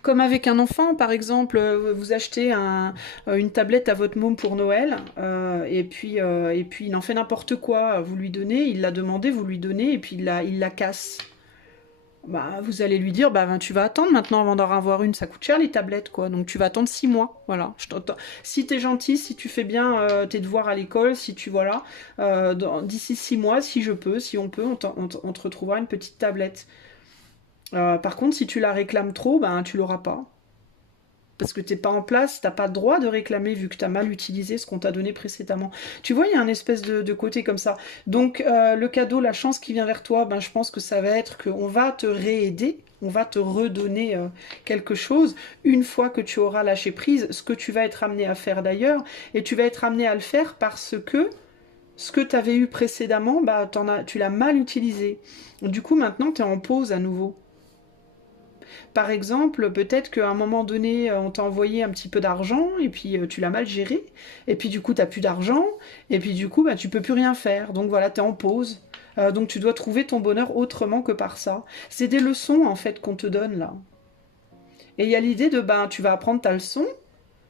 Comme avec un enfant, par exemple, vous achetez une tablette à votre môme pour Noël, et puis il en fait n'importe quoi, vous lui donnez, il l'a demandé, vous lui donnez, et puis il la casse. Bah, vous allez lui dire, bah, tu vas attendre maintenant avant d'en avoir une, ça coûte cher les tablettes, quoi. Donc tu vas attendre 6 mois, voilà. Si t'es gentil, si tu fais bien tes devoirs à l'école, si tu, voilà, d'ici 6 mois, si je peux, si on peut, on te retrouvera une petite tablette. Par contre, si tu la réclames trop, ben tu l'auras pas. Parce que t'es pas en place, t'as pas le droit de réclamer vu que t'as mal utilisé ce qu'on t'a donné précédemment. Tu vois, il y a un espèce de côté comme ça. Donc le cadeau, la chance qui vient vers toi, ben, je pense que ça va être qu'on va te réaider, on va te redonner quelque chose une fois que tu auras lâché prise, ce que tu vas être amené à faire d'ailleurs, et tu vas être amené à le faire parce que ce que tu avais eu précédemment, bah, tu l'as mal utilisé. Du coup, maintenant, tu es en pause à nouveau. Par exemple, peut-être qu'à un moment donné, on t'a envoyé un petit peu d'argent, et puis tu l'as mal géré, et puis du coup, tu n'as plus d'argent, et puis du coup, bah, tu peux plus rien faire. Donc voilà, tu es en pause. Donc tu dois trouver ton bonheur autrement que par ça. C'est des leçons, en fait, qu'on te donne, là. Et il y a l'idée de, ben, tu vas apprendre ta leçon,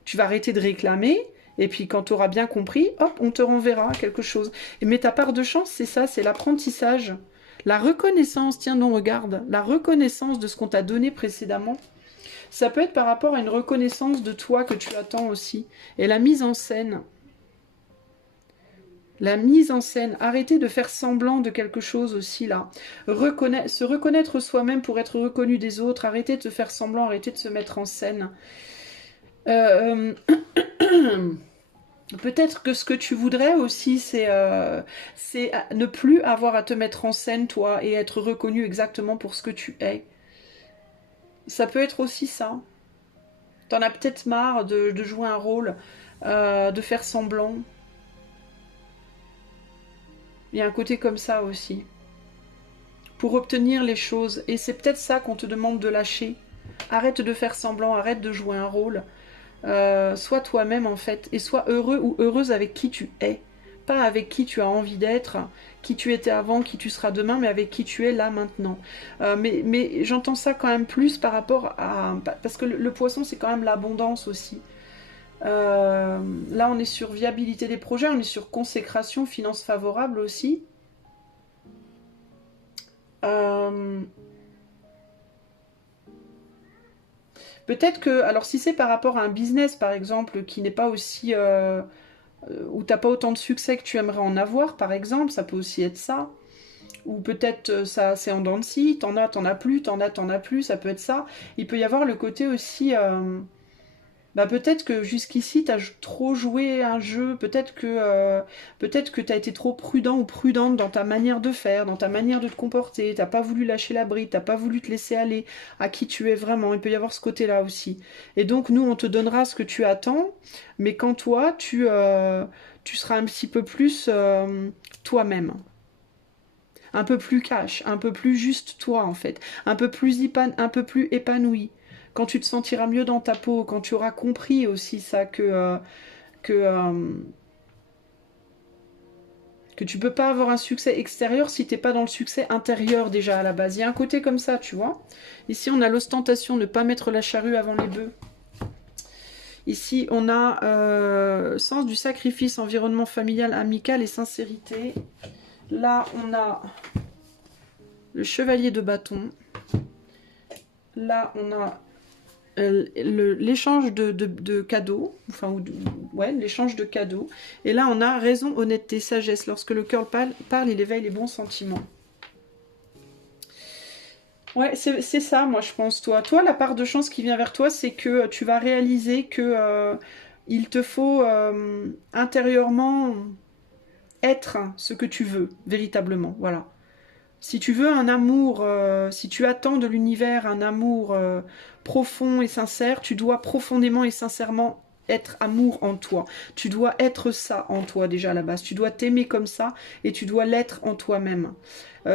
tu vas arrêter de réclamer, et puis quand tu auras bien compris, hop, on te renverra quelque chose. Mais ta part de chance, c'est ça, c'est l'apprentissage. La reconnaissance, tiens non, regarde, la reconnaissance de ce qu'on t'a donné précédemment, ça peut être par rapport à une reconnaissance de toi que tu attends aussi. Et la mise en scène. La mise en scène, arrêter de faire semblant de quelque chose aussi là. Se reconnaître soi-même pour être reconnu des autres, arrêter de se faire semblant, arrêter de se mettre en scène. Peut-être que ce que tu voudrais aussi, c'est ne plus avoir à te mettre en scène, toi, et être reconnu exactement pour ce que tu es. Ça peut être aussi ça. T'en as peut-être marre de jouer un rôle, de faire semblant. Il y a un côté comme ça aussi. Pour obtenir les choses. Et c'est peut-être ça qu'on te demande de lâcher. Arrête de faire semblant, arrête de jouer un rôle. Sois toi-même en fait. Et sois heureux ou heureuse avec qui tu es. Pas avec qui tu as envie d'être, qui tu étais avant, qui tu seras demain, mais avec qui tu es là maintenant. Mais j'entends ça quand même plus par rapport à... Parce que le poisson, c'est quand même l'abondance aussi. Là, on est sur viabilité des projets, on est sur consécration, finances favorables aussi. Peut-être que, alors si c'est par rapport à un business par exemple, qui n'est pas aussi... où t'as pas autant de succès que tu aimerais en avoir par exemple, ça peut aussi être ça. Ou peut-être ça c'est en dents de scie, t'en as plus, t'en as plus, ça peut être ça. Il peut y avoir le côté aussi... bah peut-être que jusqu'ici t'as trop joué un jeu, peut-être que t'as été trop prudent ou prudente dans ta manière de faire, dans ta manière de te comporter, t'as pas voulu lâcher la bride, t'as pas voulu te laisser aller à qui tu es vraiment, il peut y avoir ce côté-là aussi. Et donc nous on te donnera ce que tu attends, mais quand toi tu seras un petit peu plus toi-même. Un peu plus cash, un peu plus juste toi en fait, un peu plus épanoui. Quand tu te sentiras mieux dans ta peau, quand tu auras compris aussi ça que, euh, que tu peux pas avoir un succès extérieur si t'es pas dans le succès intérieur déjà à la base. Il y a un côté comme ça, tu vois. Ici on a l'ostentation, ne pas mettre la charrue avant les bœufs. Ici on a sens du sacrifice, environnement familial, amical et sincérité. Là on a le chevalier de bâton. Là on a l'échange de cadeaux, enfin, ouais, l'échange de cadeaux. Et là, on a raison, honnêteté, sagesse. Lorsque le cœur parle, il éveille les bons sentiments. Ouais, c'est ça, moi, je pense, toi. Toi, la part de chance qui vient vers toi, c'est que tu vas réaliser que il te faut intérieurement être ce que tu veux, véritablement, voilà. Si tu veux un amour, si tu attends de l'univers un amour profond et sincère, tu dois profondément et sincèrement être amour en toi. Tu dois être ça en toi déjà à la base. Tu dois t'aimer comme ça et tu dois l'être en toi-même.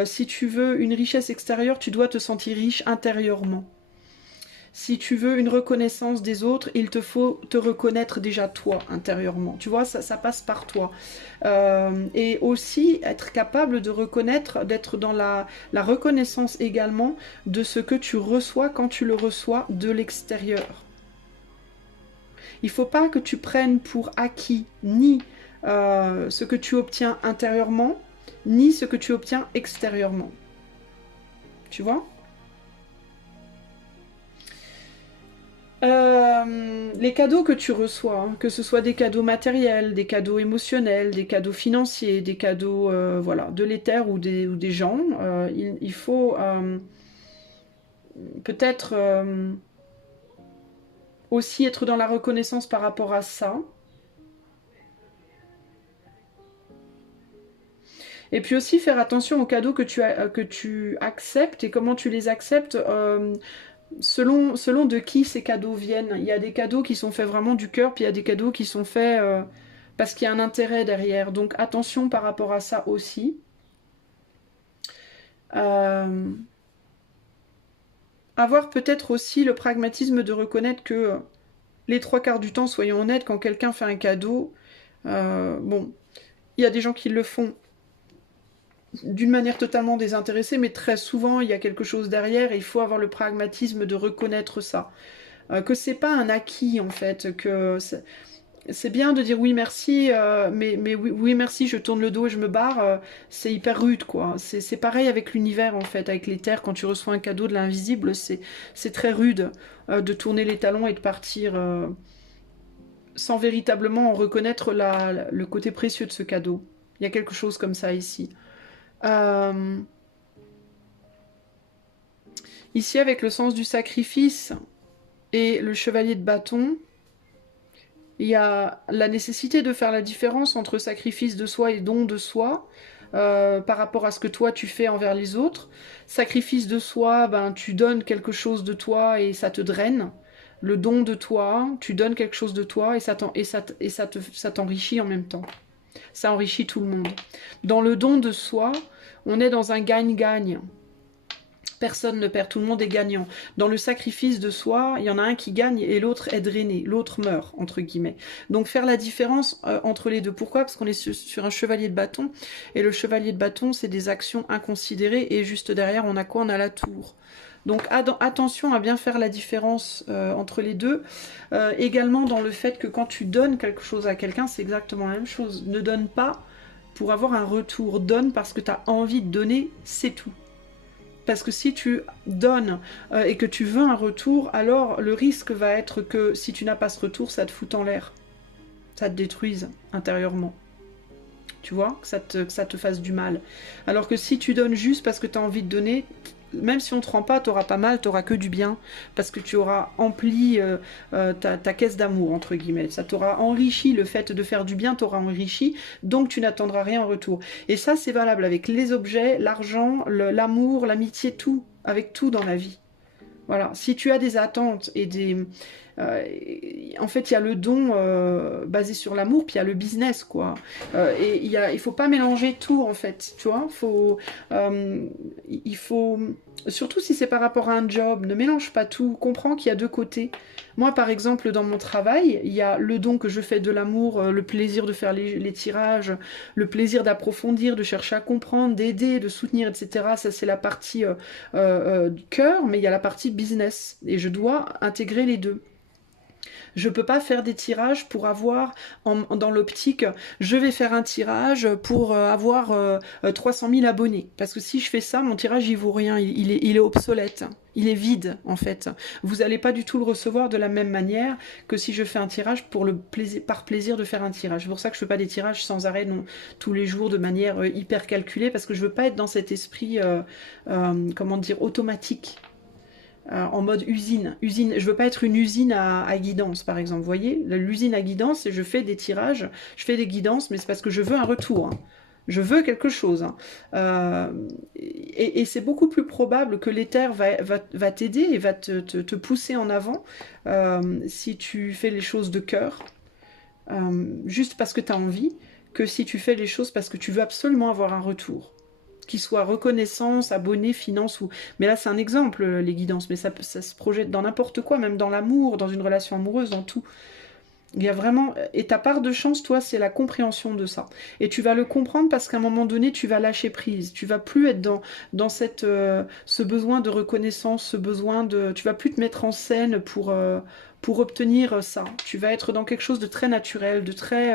Si tu veux une richesse extérieure, tu dois te sentir riche intérieurement. Si tu veux une reconnaissance des autres, il te faut te reconnaître déjà toi intérieurement. Tu vois, ça passe par toi. Et aussi être capable de reconnaître, d'être dans la reconnaissance également de ce que tu reçois quand tu le reçois de l'extérieur. Il ne faut pas que tu prennes pour acquis ni ce que tu obtiens intérieurement, ni ce que tu obtiens extérieurement. Tu vois ? Les cadeaux que tu reçois, hein, que ce soit des cadeaux matériels, des cadeaux émotionnels, des cadeaux financiers, des cadeaux voilà, de l'éther ou des gens, il faut peut-être aussi être dans la reconnaissance par rapport à ça. Et puis aussi faire attention aux cadeaux que tu acceptes et comment tu les acceptes selon de qui ces cadeaux viennent. Il y a des cadeaux qui sont faits vraiment du cœur, puis il y a des cadeaux qui sont faits parce qu'il y a un intérêt derrière. Donc attention par rapport à ça aussi. Avoir peut-être aussi le pragmatisme de reconnaître que les 3/4 du temps, soyons honnêtes, quand quelqu'un fait un cadeau, bon, il y a des gens qui le font d'une manière totalement désintéressée, mais très souvent il y a quelque chose derrière et il faut avoir le pragmatisme de reconnaître ça. Que c'est pas un acquis en fait, que c'est bien de dire oui merci, mais oui, oui merci, je tourne le dos et je me barre, c'est hyper rude quoi. C'est pareil avec l'univers en fait, avec les terres, quand tu reçois un cadeau de l'invisible, c'est très rude de tourner les talons et de partir sans véritablement en reconnaître le côté précieux de ce cadeau. Il y a quelque chose comme ça ici. Ici, avec le sens du sacrifice et le chevalier de bâton, il y a la nécessité de faire la différence entre sacrifice de soi et don de soi par rapport à ce que toi tu fais envers les autres. Sacrifice de soi, ben, tu donnes quelque chose de toi et ça te draine. Le don de toi, tu donnes quelque chose de toi et ça t'enrichit en même temps. Ça enrichit tout le monde. Dans le don de soi, on est dans un gagne-gagne. Personne ne perd, tout le monde est gagnant. Dans le sacrifice de soi, il y en a un qui gagne et l'autre est drainé, l'autre meurt, entre guillemets. Donc faire la différence entre les deux. Pourquoi ? Parce qu'on est sur un chevalier de bâton, et le chevalier de bâton, c'est des actions inconsidérées, et juste derrière, on a quoi ? On a la tour. Donc attention à bien faire la différence entre les deux. Également dans le fait que quand tu donnes quelque chose à quelqu'un, c'est exactement la même chose. Ne donne pas pour avoir un retour, donne parce que tu as envie de donner, c'est tout. Parce que si tu donnes et que tu veux un retour, alors le risque va être que si tu n'as pas ce retour, ça te fout en l'air. Ça te détruise intérieurement. Tu vois, que ça te fasse du mal. Alors que si tu donnes juste parce que tu as envie de donner, même si on ne te rend pas, tu n'auras pas mal, tu n'auras que du bien. Parce que tu auras empli ta caisse d'amour, entre guillemets. Ça t'aura enrichi, le fait de faire du bien t'aura enrichi, donc tu n'attendras rien en retour. Et ça, c'est valable avec les objets, l'argent, l'amour, l'amitié, tout. Avec tout dans la vie. Voilà, si tu as des attentes et des... en fait, il y a le don basé sur l'amour, puis il y a le business, quoi. Et il faut pas mélanger tout, en fait, tu vois. Il faut... Surtout si c'est par rapport à un job, ne mélange pas tout. Comprends qu'il y a deux côtés. Moi, par exemple, dans mon travail, il y a le don que je fais de l'amour, le plaisir de faire les tirages, le plaisir d'approfondir, de chercher à comprendre, d'aider, de soutenir, etc. Ça, c'est la partie du cœur, mais il y a la partie business. Et je dois intégrer les deux. Je ne peux pas faire des tirages pour avoir, dans l'optique, je vais faire un tirage pour avoir 300 000 abonnés. Parce que si je fais ça, mon tirage, il vaut rien, il est obsolète. Il est vide, en fait. Vous n'allez pas du tout le recevoir de la même manière que si je fais un tirage par plaisir de faire un tirage. C'est pour ça que je ne fais pas des tirages sans arrêt, non, tous les jours, de manière hyper calculée, parce que je ne veux pas être dans cet esprit, comment dire, automatique. en mode usine. Je veux pas être une usine à guidance, par exemple. Vous voyez, l'usine à guidance, je fais des tirages, je fais des guidances, mais c'est parce que je veux un retour. Hein. Je veux quelque chose. Hein. Et c'est beaucoup plus probable que l'éther va t'aider et va te pousser en avant si tu fais les choses de cœur, juste parce que tu as envie, que si tu fais les choses parce que tu veux absolument avoir un retour. Qu'il soit reconnaissance, abonné, finance ou... Mais là, c'est un exemple, les guidances. Mais ça se projette dans n'importe quoi, même dans l'amour, dans une relation amoureuse, dans tout. Il y a vraiment... Et ta part de chance, toi, c'est la compréhension de ça. Et tu vas le comprendre parce qu'à un moment donné, tu vas lâcher prise. Tu vas plus être dans cette, ce besoin de reconnaissance, ce besoin de... Tu vas plus te mettre en scène pour obtenir ça. Tu vas être dans quelque chose de très naturel, de très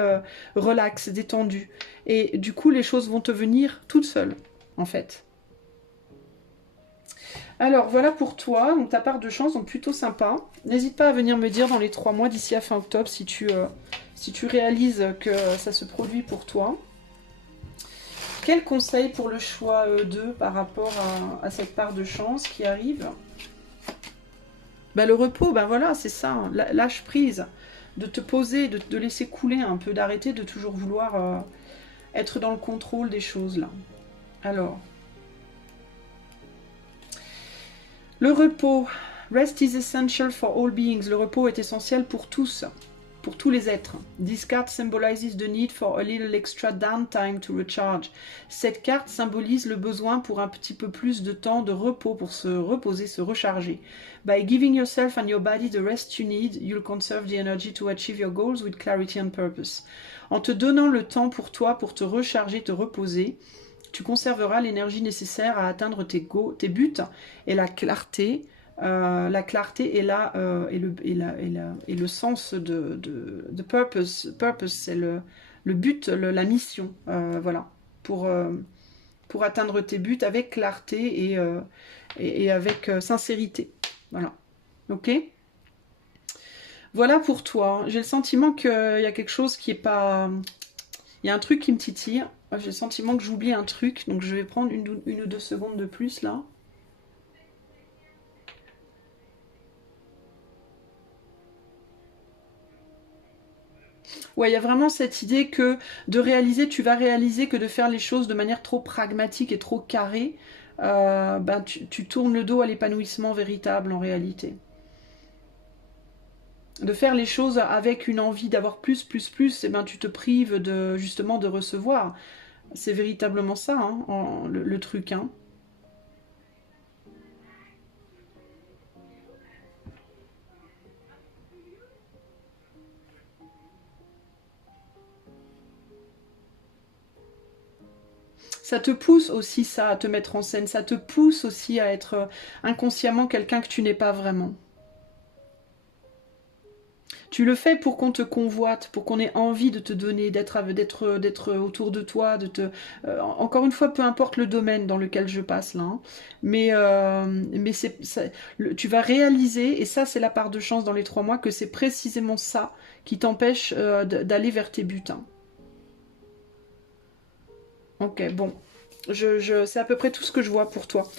relax, détendu. Et du coup, les choses vont te venir toutes seules. En fait. Alors, voilà pour toi. Donc, ta part de chance, donc plutôt sympa. N'hésite pas à venir me dire dans les 3 mois d'ici à fin octobre si tu réalises que ça se produit pour toi. Quel conseil pour le choix 2 par rapport à cette part de chance qui arrive? Ben, le repos, ben voilà, c'est ça. Hein. Lâche prise. De te poser, de laisser couler un peu, d'arrêter de toujours vouloir être dans le contrôle des choses là. Alors, le repos. Rest is essential for all beings. Le repos est essentiel pour tous les êtres. This card symbolizes the need for a little extra downtime to recharge. Cette carte symbolise le besoin pour un petit peu plus de temps de repos, pour se reposer, se recharger. By giving yourself and your body the rest you need, you'll conserve the energy to achieve your goals with clarity and purpose. En te donnant le temps pour toi, pour te recharger, te reposer, tu conserveras l'énergie nécessaire à atteindre tes buts et la clarté est là et le sens de purpose. Purpose, c'est le but, la mission, voilà, pour atteindre tes buts avec clarté et avec sincérité. Voilà, ok. Voilà pour toi. J'ai le sentiment qu'il y a quelque chose qui est pas... Il y a un truc qui me titille. J'ai le sentiment que j'oublie un truc, donc je vais prendre une ou deux secondes de plus là. Ouais, il y a vraiment cette idée que tu vas réaliser que de faire les choses de manière trop pragmatique et trop carrée, ben tu tournes le dos à l'épanouissement véritable en réalité. De faire les choses avec une envie d'avoir plus, et ben tu te prives justement de recevoir. C'est véritablement ça, hein, le truc. Hein. Ça te pousse aussi ça à te mettre en scène, ça te pousse aussi à être inconsciemment quelqu'un que tu n'es pas vraiment. Tu le fais pour qu'on te convoite, pour qu'on ait envie de te donner, d'être autour de toi, encore une fois, peu importe le domaine dans lequel je passe là, hein, mais tu vas réaliser, et ça c'est la part de chance dans les 3 mois, que c'est précisément ça qui t'empêche d'aller vers tes buts. Hein. Ok, bon. C'est à peu près tout ce que je vois pour toi.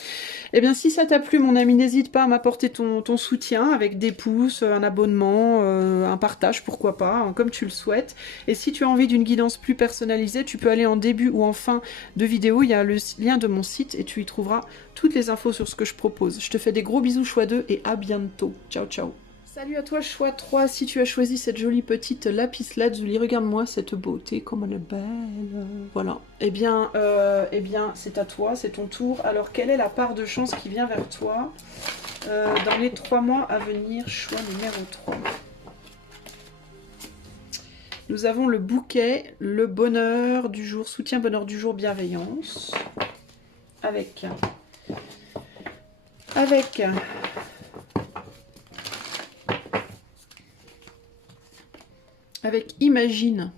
Eh bien, si ça t'a plu, mon ami, n'hésite pas à m'apporter ton soutien avec des pouces, un abonnement, un partage, pourquoi pas, hein, comme tu le souhaites. Et si tu as envie d'une guidance plus personnalisée, tu peux aller en début ou en fin de vidéo. Il y a le lien de mon site et tu y trouveras toutes les infos sur ce que je propose. Je te fais des gros bisous, choix 2, et à bientôt. Ciao, ciao. Salut à toi, choix 3, si tu as choisi cette jolie petite lapis lazuli, regarde-moi cette beauté, comme elle est belle, voilà. Eh bien, c'est à toi, c'est ton tour. Alors, quelle est la part de chance qui vient vers toi dans les 3 mois à venir, choix numéro 3. Nous avons le bouquet, le bonheur du jour, soutien, bonheur du jour, bienveillance, avec Imagine.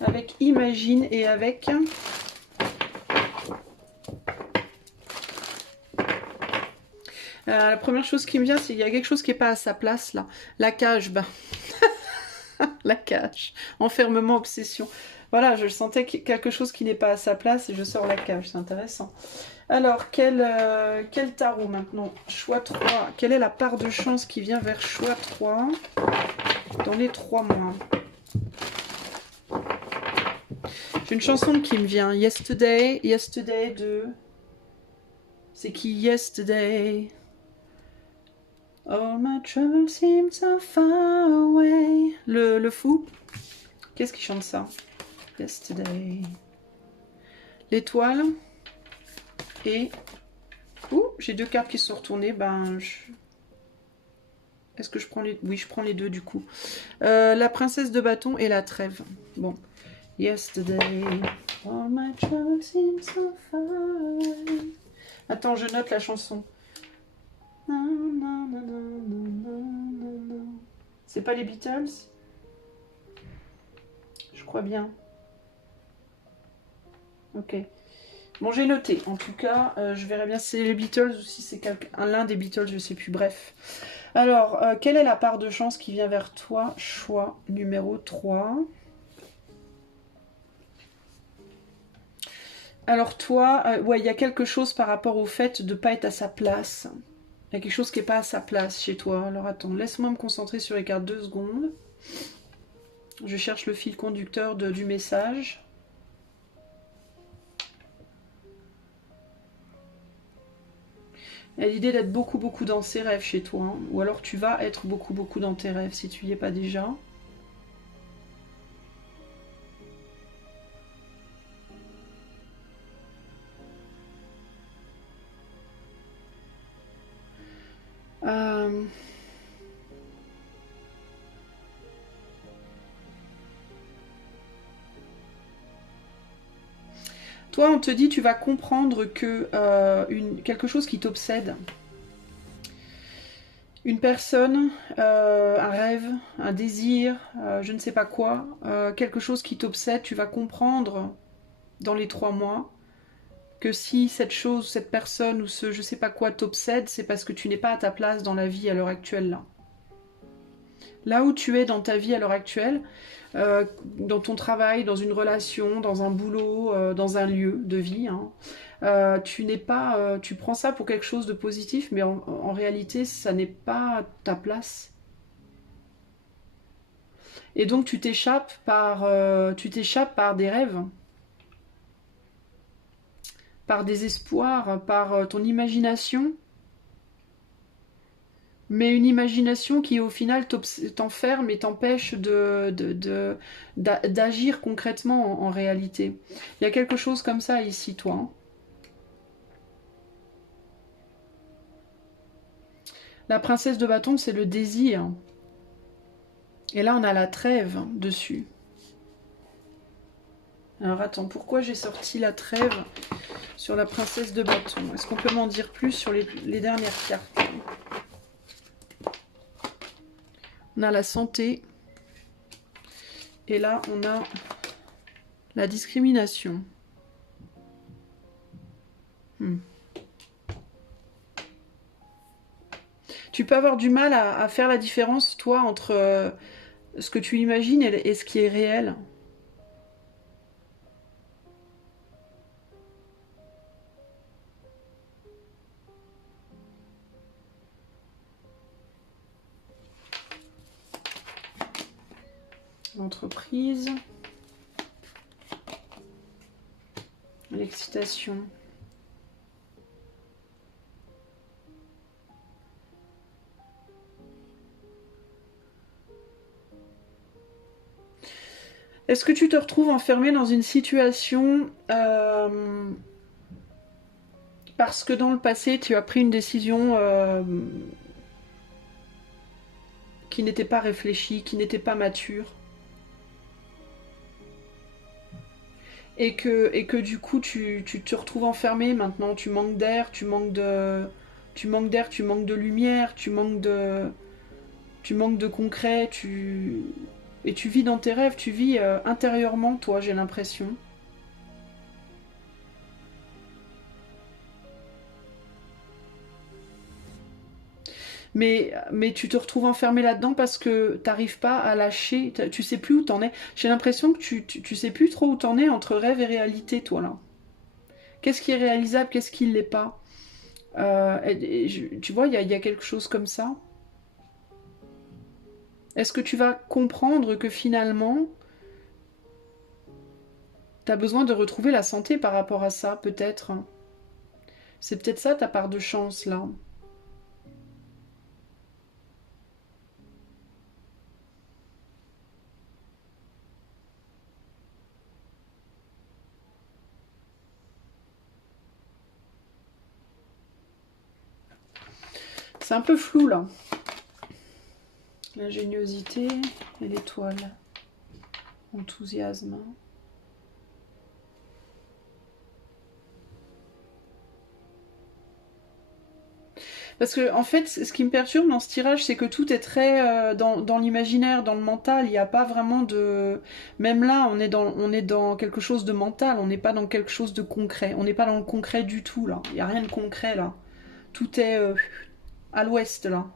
Avec Imagine et avec... la première chose qui me vient, c'est qu'il y a quelque chose qui n'est pas à sa place là. La cage, ben... La cage. Enfermement, obsession. Voilà, je sentais quelque chose qui n'est pas à sa place et je sors la cage. C'est intéressant. Alors, quel tarot maintenant? Choix 3. Quelle est la part de chance qui vient vers choix 3 dans les 3 mois? J'ai une chanson qui me vient. Yesterday, Yesterday de... C'est qui Yesterday? All my troubles seem so far away. Le fou? Qu'est-ce qui chante ça? Yesterday. L'étoile. Et... Ouh, j'ai 2 cartes qui se sont retournées. Ben, est-ce que je prends les... Oui, je prends les 2 du coup. La princesse de bâton et la trêve. Bon. Yesterday. All my troubles seem so far away. Attends, je note la chanson. C'est pas les Beatles? Je crois bien. Ok. Bon, j'ai noté. En tout cas, je verrai bien si c'est les Beatles ou si c'est l'un des Beatles, je sais plus. Bref. Alors, quelle est la part de chance qui vient vers toi? Choix numéro 3. Alors toi, ouais, il y a quelque chose par rapport au fait de ne pas être à sa place. Il y a quelque chose qui n'est pas à sa place chez toi. Alors attends, laisse-moi me concentrer sur les cartes 2 secondes. Je cherche le fil conducteur du message. Il y a l'idée d'être beaucoup dans ses rêves chez toi. Hein. Ou alors tu vas être beaucoup dans tes rêves si tu n'y es pas déjà. Toi, on te dit, tu vas comprendre que quelque chose qui t'obsède, une personne, un rêve, un désir, je ne sais pas quoi, quelque chose qui t'obsède, tu vas comprendre dans les 3 mois que si cette chose, cette personne ou ce je sais pas quoi t'obsède, c'est parce que tu n'es pas à ta place dans la vie à l'heure actuelle là. Là où tu es dans ta vie à l'heure actuelle, dans ton travail, dans une relation, dans un boulot, dans un lieu de vie, hein, tu n'es pas, tu prends ça pour quelque chose de positif, mais en réalité, ça n'est pas ta place. Et donc tu t'échappes par des rêves, par des espoirs, par ton imagination. Mais une imagination qui au final t'enferme et t'empêche d'agir concrètement en réalité. Il y a quelque chose comme ça ici, toi. Hein. La princesse de bâton, c'est le désir. Et là, on a la trêve dessus. Alors attends, pourquoi j'ai sorti la trêve sur la princesse de bâton? Est-ce qu'on peut m'en dire plus sur les dernières cartes? On a la santé. Et là, on a la discrimination. Tu peux avoir du mal à faire la différence, toi, entre ce que tu imagines et ce qui est réel. L'entreprise. L'excitation. Est-ce que tu te retrouves enfermé dans une situation parce que dans le passé, tu as pris une décision qui n'était pas réfléchie, qui n'était pas mature et que du coup, tu te retrouves enfermé maintenant, tu manques d'air, tu manques de lumière, tu manques de concret, et tu vis dans tes rêves, tu vis intérieurement, toi, j'ai l'impression. Mais tu te retrouves enfermé là-dedans parce que t'arrives pas à lâcher, tu sais plus où t'en es. J'ai l'impression que tu sais plus trop où t'en es entre rêve et réalité, toi, là. Qu'est-ce qui est réalisable, qu'est-ce qui l'est pas? Tu vois, il y a quelque chose comme ça. Est-ce que tu vas comprendre que finalement, t'as besoin de retrouver la santé par rapport à ça, peut-être? C'est peut-être ça ta part de chance, là. C'est un peu flou, là. L'ingéniosité et l'étoile. Enthousiasme. Parce que, en fait, ce qui me perturbe dans ce tirage, c'est que tout est très dans l'imaginaire, dans le mental. Il n'y a pas vraiment de. Même là, on est dans quelque chose de mental. On n'est pas dans quelque chose de concret. On n'est pas dans le concret du tout, là. Il n'y a rien de concret, là. Tout est à l'ouest, là.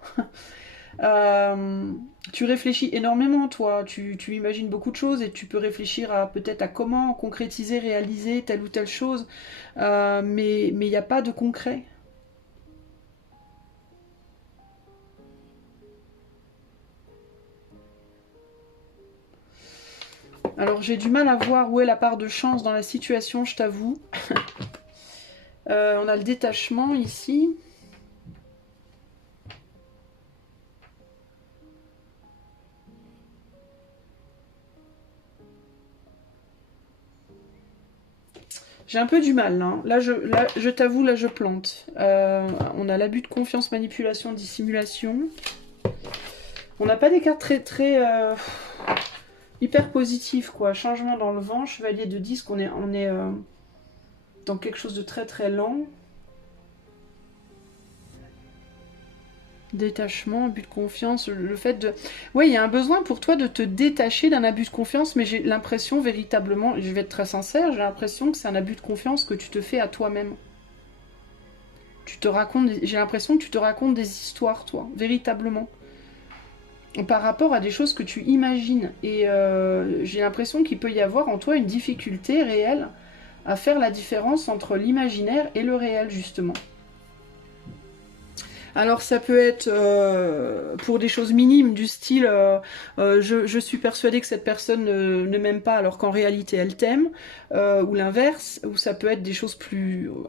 Euh, Tu réfléchis énormément, toi. Tu imagines beaucoup de choses et tu peux réfléchir à peut-être à comment concrétiser, réaliser telle ou telle chose. Mais il n'y a pas de concret. Alors j'ai du mal à voir où est la part de chance dans la situation, je t'avoue. On a le détachement ici. J'ai un peu du mal, hein. Là, je t'avoue, là, je plante. On a l'abus de confiance, manipulation, dissimulation. On n'a pas des cartes très hyper positives, quoi. Changement dans le vent, chevalier de disque, on est dans quelque chose de très lent. Détachement, abus de confiance, le fait de... Oui, il y a un besoin pour toi de te détacher d'un abus de confiance, mais j'ai l'impression véritablement, je vais être très sincère, j'ai l'impression que c'est un abus de confiance que tu te fais à toi-même. J'ai l'impression que tu te racontes des histoires, toi, véritablement. Par rapport à des choses que tu imagines. Et j'ai l'impression qu'il peut y avoir en toi une difficulté réelle à faire la différence entre l'imaginaire et le réel, justement. Alors ça peut être pour des choses minimes du style je suis persuadée que cette personne ne m'aime pas alors qu'en réalité elle t'aime, ou l'inverse, ou ça peut être des choses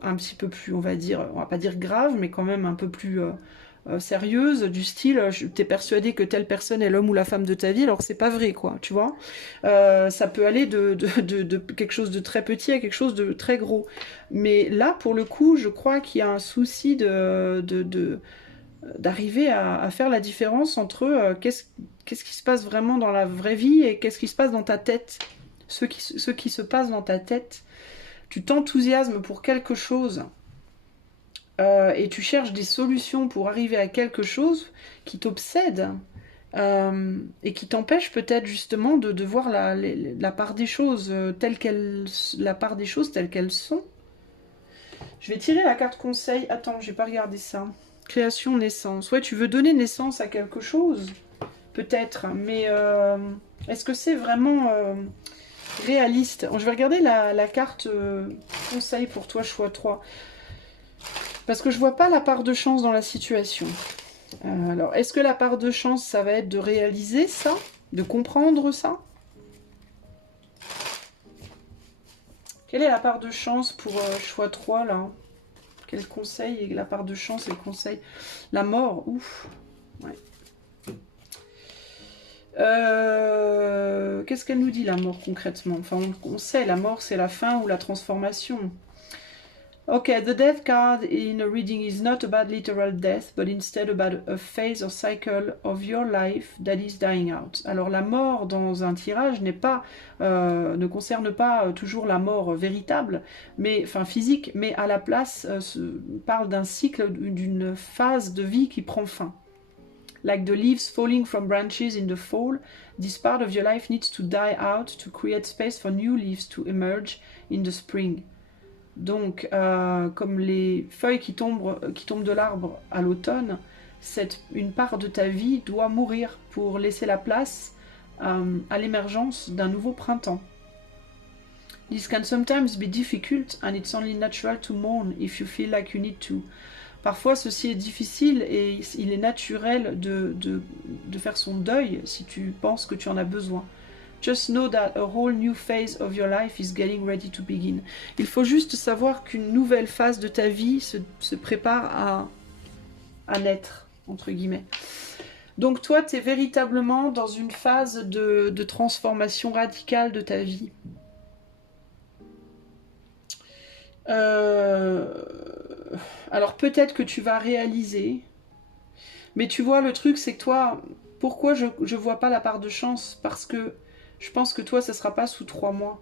un petit peu plus, on va pas dire graves, mais quand même un peu plus sérieuses, du style t'es persuadée que telle personne est l'homme ou la femme de ta vie alors c'est pas vrai, quoi, tu vois. Ça peut aller de quelque chose de très petit à quelque chose de très gros. Mais là, pour le coup, je crois qu'il y a un souci d'arriver à faire la différence entre qu'est-ce qui se passe vraiment dans la vraie vie et qu'est-ce qui se passe dans ta tête. Ce qui se passe dans ta tête. Tu t'enthousiasmes pour quelque chose et tu cherches des solutions pour arriver à quelque chose qui t'obsède et qui t'empêche peut-être justement de voir la part des choses la part des choses telles qu'elles sont. Je vais tirer la carte conseil. Attends, j'ai pas regardé ça. Création, naissance. Ouais, tu veux donner naissance à quelque chose, peut-être, mais est-ce que c'est vraiment réaliste? Je vais regarder la carte conseil pour toi, choix 3. Parce que je vois pas la part de chance dans la situation. Alors, est-ce que la part de chance, ça va être de réaliser ça? De comprendre ça? Quelle est la part de chance pour choix 3, là? Quel conseil et la part de chance et le conseil? La mort, ouf. Ouais. Qu'est-ce qu'elle nous dit, la mort, concrètement? Enfin, on sait, la mort, c'est la fin ou la transformation. Ok, the death card in a reading is not about literal death, but instead about a phase or cycle of your life that is dying out. Alors la mort dans un tirage ne concerne pas toujours la mort véritable, enfin physique, mais à la place parle d'un cycle, d'une phase de vie qui prend fin. Like the leaves falling from branches in the fall, this part of your life needs to die out to create space for new leaves to emerge in the spring. Donc, comme les feuilles qui tombent de l'arbre à l'automne, une part de ta vie doit mourir pour laisser la place à l'émergence d'un nouveau printemps. This can sometimes be difficult and it's only natural to mourn if you feel like you need to. Parfois ceci est difficile et il est naturel de faire son deuil si tu penses que tu en as besoin. Just know that a whole new phase of your life is getting ready to begin. Il faut juste savoir qu'une nouvelle phase de ta vie se prépare à naître, entre guillemets. Donc toi, tu es véritablement dans une phase de transformation radicale de ta vie. Alors peut-être que tu vas réaliser, mais tu vois, le truc c'est que toi, pourquoi je vois pas la part de chance? Parce que je pense que toi, ça sera pas sous 3 mois.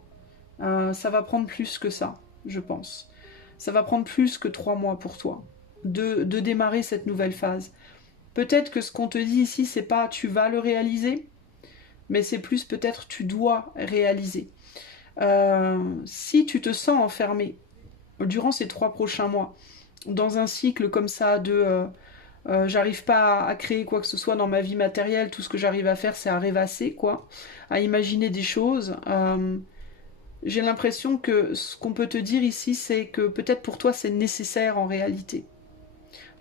Ça va prendre plus que ça, je pense. Ça va prendre plus que 3 mois pour toi, de démarrer cette nouvelle phase. Peut-être que ce qu'on te dit ici, c'est pas tu vas le réaliser, mais c'est plus peut-être tu dois réaliser. Si tu te sens enfermé durant ces 3 prochains mois, dans un cycle comme ça de j'arrive pas à créer quoi que ce soit dans ma vie matérielle, tout ce que j'arrive à faire c'est à rêvasser, quoi, à imaginer des choses, j'ai l'impression que ce qu'on peut te dire ici, c'est que peut-être pour toi c'est nécessaire en réalité,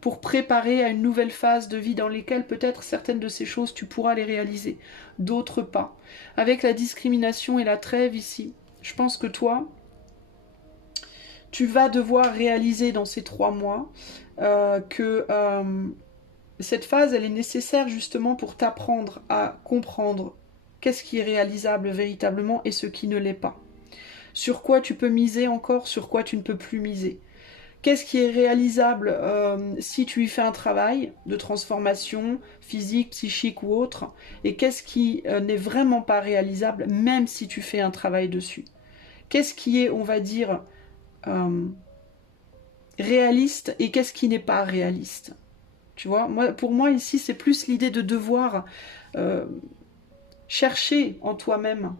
pour préparer à une nouvelle phase de vie dans laquelle peut-être certaines de ces choses tu pourras les réaliser, d'autres pas. Avec la discrimination et la trêve ici, je pense que toi, tu vas devoir réaliser dans ces 3 mois que cette phase, elle est nécessaire justement pour t'apprendre à comprendre qu'est-ce qui est réalisable véritablement et ce qui ne l'est pas. Sur quoi tu peux miser encore, sur quoi tu ne peux plus miser. Qu'est-ce qui est réalisable si tu y fais un travail de transformation physique, psychique ou autre, et qu'est-ce qui n'est vraiment pas réalisable même si tu fais un travail dessus. Qu'est-ce qui est, on va dire, réaliste et qu'est-ce qui n'est pas réaliste. Tu vois, pour moi ici c'est plus l'idée de devoir chercher en toi-même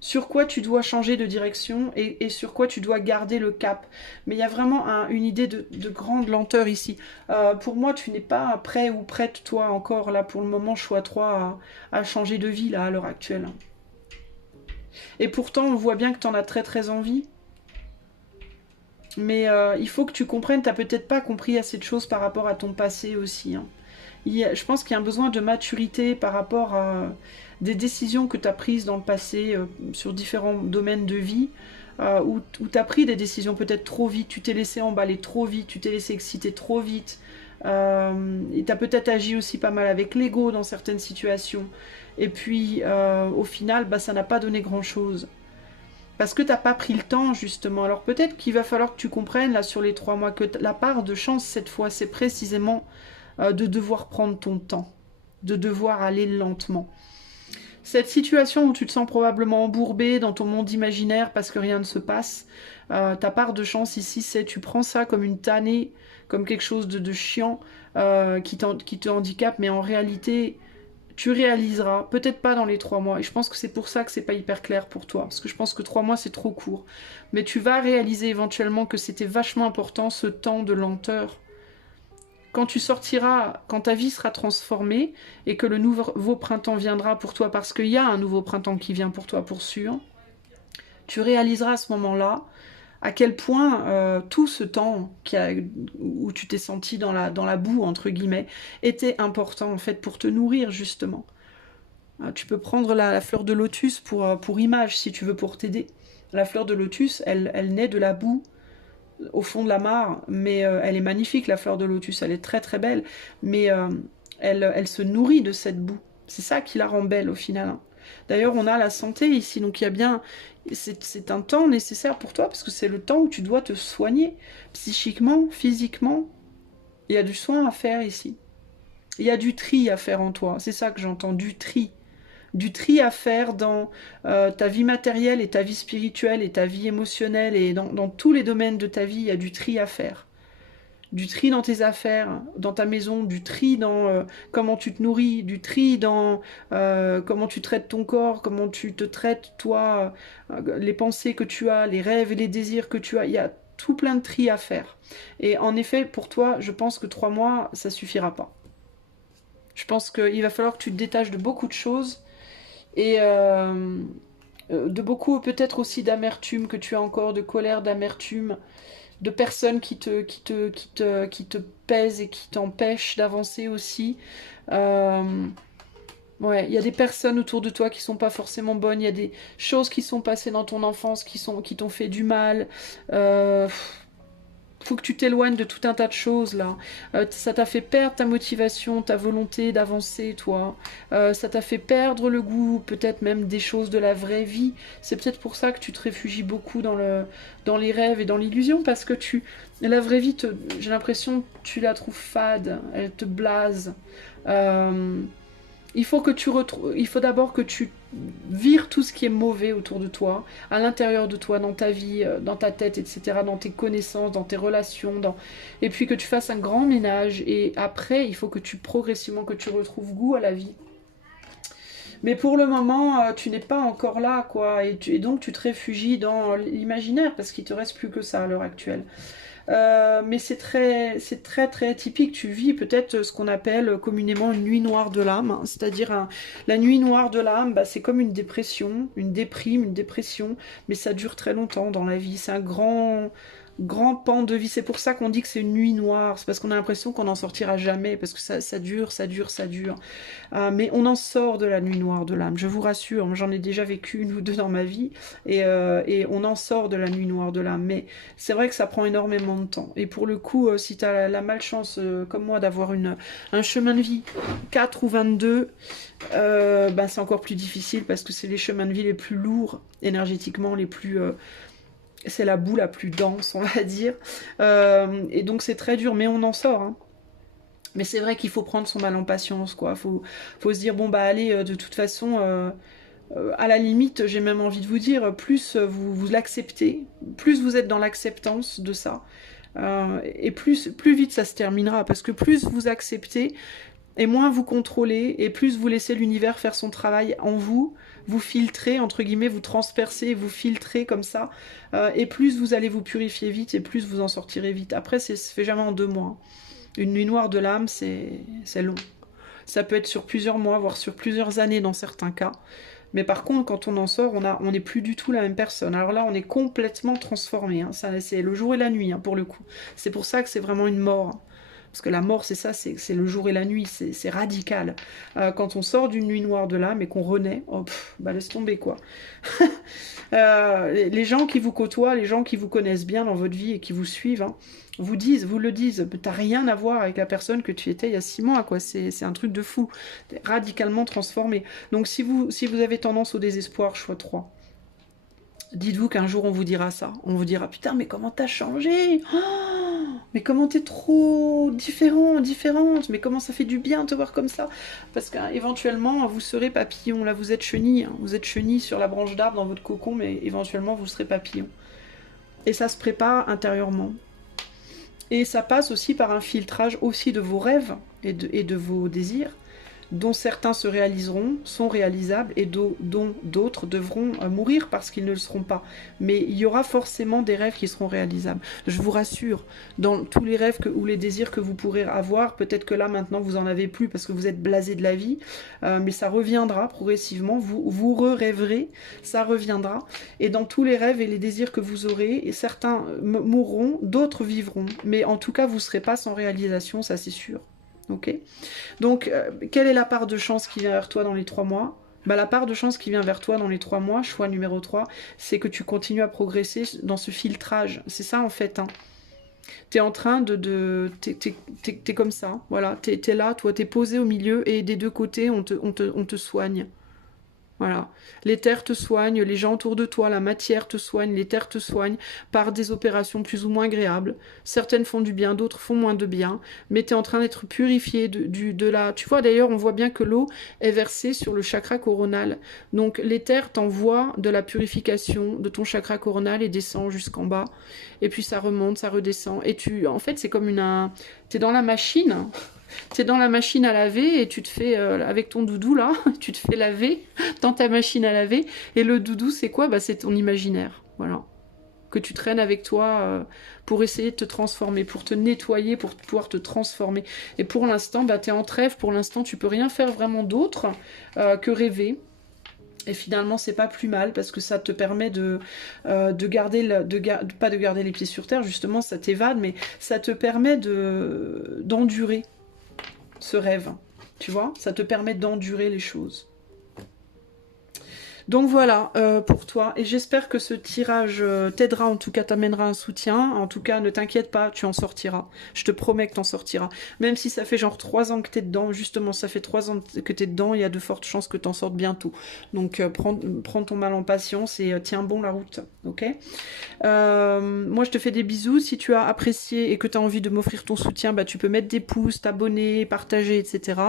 sur quoi tu dois changer de direction et sur quoi tu dois garder le cap. Mais il y a vraiment une idée de grande lenteur ici. Pour moi, tu n'es pas prêt ou prête, toi, encore, là, pour le moment, choix 3, à changer de vie, là, à l'heure actuelle. Et pourtant, on voit bien que tu en as très très envie. Mais il faut que tu comprennes, tu n'as peut-être pas compris assez de choses par rapport à ton passé aussi. Hein. Je pense qu'il y a un besoin de maturité par rapport à des décisions que tu as prises dans le passé sur différents domaines de vie, où tu as pris des décisions peut-être trop vite, tu t'es laissé emballer trop vite, tu t'es laissé exciter trop vite, et tu as peut-être agi aussi pas mal avec l'ego dans certaines situations, et puis au final, bah, ça n'a pas donné grand-chose. Parce que tu n'as pas pris le temps, justement. Alors peut-être qu'il va falloir que tu comprennes, là, sur les 3 mois, que la part de chance, cette fois, c'est précisément de devoir prendre ton temps, de devoir aller lentement. Cette situation où tu te sens probablement embourbé dans ton monde imaginaire parce que rien ne se passe, ta part de chance ici, c'est tu prends ça comme une tannée, comme quelque chose de chiant qui te handicape, mais en réalité, tu réaliseras, peut-être pas dans les 3 mois, et je pense que c'est pour ça que c'est pas hyper clair pour toi, parce que je pense que 3 mois c'est trop court, mais tu vas réaliser éventuellement que c'était vachement important ce temps de lenteur. Quand tu sortiras, quand ta vie sera transformée, et que le nouveau printemps viendra pour toi, parce qu'il y a un nouveau printemps qui vient pour toi pour sûr, tu réaliseras à ce moment-là à quel point tout ce temps où tu t'es senti dans la boue, entre guillemets, était important en fait pour te nourrir justement. Tu peux prendre la fleur de lotus pour image si tu veux, pour t'aider. La fleur de lotus, elle naît de la boue au fond de la mare, mais elle est magnifique, la fleur de lotus, elle est très très belle, mais elle se nourrit de cette boue. C'est ça qui la rend belle au final. Hein. D'ailleurs, on a la santé ici, donc il y a bien... C'est un temps nécessaire pour toi, parce que c'est le temps où tu dois te soigner, psychiquement, physiquement. Il y a du soin à faire ici. Il y a du tri à faire en toi, c'est ça que j'entends, du tri. Du tri à faire dans ta vie matérielle et ta vie spirituelle et ta vie émotionnelle, et dans tous les domaines de ta vie, il y a du tri à faire. Du tri dans tes affaires, dans ta maison, du tri dans comment tu te nourris, du tri dans comment tu traites ton corps, comment tu te traites toi, les pensées que tu as, les rêves et les désirs que tu as. Il y a tout plein de tri à faire. Et en effet, pour toi, je pense que 3 mois, ça suffira pas. Je pense qu'il va falloir que tu te détaches de beaucoup de choses et de beaucoup peut-être aussi d'amertume que tu as encore, de colère, d'amertume, de personnes qui te pèsent et qui t'empêchent d'avancer aussi. Euh, ouais, il y a des personnes autour de toi qui sont pas forcément bonnes, il y a des choses qui sont passées dans ton enfance qui t'ont fait du mal. Euh, Faut que tu t'éloignes de tout un tas de choses là. Ça t'a fait perdre ta motivation, ta volonté d'avancer, toi. Ça t'a fait perdre le goût, peut-être même des choses de la vraie vie. C'est peut-être pour ça que tu te réfugies beaucoup dans les rêves et dans l'illusion, parce que la vraie vie, j'ai l'impression, tu la trouves fade, elle te blase. Euh, il faut d'abord que tu vires tout ce qui est mauvais autour de toi, à l'intérieur de toi, dans ta vie, dans ta tête, etc., dans tes connaissances, dans tes relations, et puis que tu fasses un grand ménage. Et après, il faut que progressivement, que tu retrouves goût à la vie. Mais pour le moment, tu n'es pas encore là, quoi, et donc tu te réfugies dans l'imaginaire, parce qu'il te reste plus que ça à l'heure actuelle. Mais c'est très très typique. Tu vis peut-être ce qu'on appelle communément une nuit noire de l'âme, hein. C'est-à-dire la nuit noire de l'âme, bah, c'est comme une dépression, une déprime, une dépression, mais ça dure très longtemps dans la vie. C'est un grand pan de vie. C'est pour ça qu'on dit que c'est une nuit noire. C'est parce qu'on a l'impression qu'on n'en sortira jamais, parce que ça dure, ça dure, ça dure. Mais on en sort de la nuit noire de l'âme, je vous rassure. J'en ai déjà vécu une ou deux dans ma vie, et on en sort de la nuit noire de l'âme. Mais c'est vrai que ça prend énormément de temps. Et pour le coup, si tu as la malchance, comme moi, d'avoir un chemin de vie 4 ou 22, ben c'est encore plus difficile, parce que c'est les chemins de vie les plus lourds énergétiquement, les plus... c'est la boue la plus dense, on va dire. Et donc c'est très dur, mais on en sort, hein. Mais c'est vrai qu'il faut prendre son mal en patience, quoi. Faut se dire, bon bah allez, de toute façon, à la limite, j'ai même envie de vous dire, plus vous l'acceptez, plus vous êtes dans l'acceptance de ça, et plus vite ça se terminera, parce que plus vous acceptez, et moins vous contrôlez, et plus vous laissez l'univers faire son travail en vous, vous filtrez, entre guillemets, vous transpercez, vous filtrez comme ça, et plus vous allez vous purifier vite, et plus vous en sortirez vite. Après, ça se fait jamais en 2 mois. Une nuit noire de l'âme, c'est long. Ça peut être sur plusieurs mois, voire sur plusieurs années dans certains cas. Mais par contre, quand on en sort, on n'est plus du tout la même personne. Alors là, on est complètement transformé, hein. C'est le jour et la nuit, hein, pour le coup. C'est pour ça que c'est vraiment une mort, hein. Parce que la mort, c'est ça, c'est le jour et la nuit, c'est radical. Quand on sort d'une nuit noire de l'âme et qu'on renaît, oh, bah laisse tomber, quoi. Les gens qui vous côtoient, les gens qui vous connaissent bien dans votre vie et qui vous suivent, hein, vous le disent, t'as rien à voir avec la personne que tu étais il y a 6 mois, quoi. C'est un truc de fou. T'es radicalement transformé. Donc si vous avez tendance au désespoir, choix 3. Dites-vous qu'un jour on vous dira ça. On vous dira, putain, mais comment t'as changé? Oh, mais comment t'es trop différente, mais comment ça fait du bien de te voir comme ça? Parce qu'éventuellement, vous serez papillon. Là, vous êtes chenille, hein. Vous êtes chenille sur la branche d'arbre dans votre cocon, mais éventuellement, vous serez papillon. Et ça se prépare intérieurement. Et ça passe aussi par un filtrage aussi de vos rêves et de vos désirs, dont certains se réaliseront, sont réalisables, et dont d'autres devront mourir parce qu'ils ne le seront pas. Mais il y aura forcément des rêves qui seront réalisables. Je vous rassure, dans tous les rêves ou les désirs que vous pourrez avoir, peut-être que là maintenant vous en avez plus parce que vous êtes blasé de la vie, mais ça reviendra progressivement, vous rêverez, ça reviendra. Et dans tous les rêves et les désirs que vous aurez, et certains mourront, d'autres vivront. Mais en tout cas, vous ne serez pas sans réalisation, ça c'est sûr. Ok. Donc, quelle est la part de chance qui vient vers toi dans les 3 mois? Bah, la part de chance qui vient vers toi dans les 3 mois, choix numéro 3, c'est que tu continues à progresser dans ce filtrage. C'est ça en fait, hein. T'es en train t'es comme ça, voilà. T'es là, toi, t'es posé au milieu, et des deux côtés, on te soigne. Voilà. Les terres te soignent, les gens autour de toi, la matière te soigne, les terres te soignent par des opérations plus ou moins agréables. Certaines font du bien, d'autres font moins de bien, mais tu es en train d'être purifié de la... Tu vois, d'ailleurs, on voit bien que l'eau est versée sur le chakra coronal. Donc, les terres t'envoient de la purification de ton chakra coronal et descend jusqu'en bas. Et puis, ça remonte, ça redescend. Et en fait, c'est comme t'es dans la machine... T'es dans la machine à laver et tu te fais, avec ton doudou là, tu te fais laver dans ta machine à laver. Et le doudou, c'est quoi? Bah, c'est ton imaginaire. Voilà. que tu traînes avec toi pour essayer de te transformer, pour te nettoyer, pour pouvoir te transformer. Et pour l'instant, bah, tu es en trêve, pour l'instant, tu peux rien faire vraiment d'autre que rêver. Et finalement, c'est pas plus mal parce que ça te permet de garder, pas de garder les pieds sur terre, justement, ça t'évade, mais ça te permet d'endurer ce rêve. Tu vois, ça te permet d'endurer les choses. Donc voilà pour toi, et j'espère que ce tirage t'aidera, en tout cas t'amènera un soutien, en tout cas ne t'inquiète pas, tu en sortiras, je te promets que t'en sortiras, même si ça fait genre 3 ans que t'es dedans, justement ça fait 3 ans que t'es dedans, il y a de fortes chances que t'en sortes bientôt, donc prends ton mal en patience et tiens bon la route, ok. Moi je te fais des bisous, si tu as apprécié et que tu as envie de m'offrir ton soutien, bah, tu peux mettre des pouces, t'abonner, partager, etc.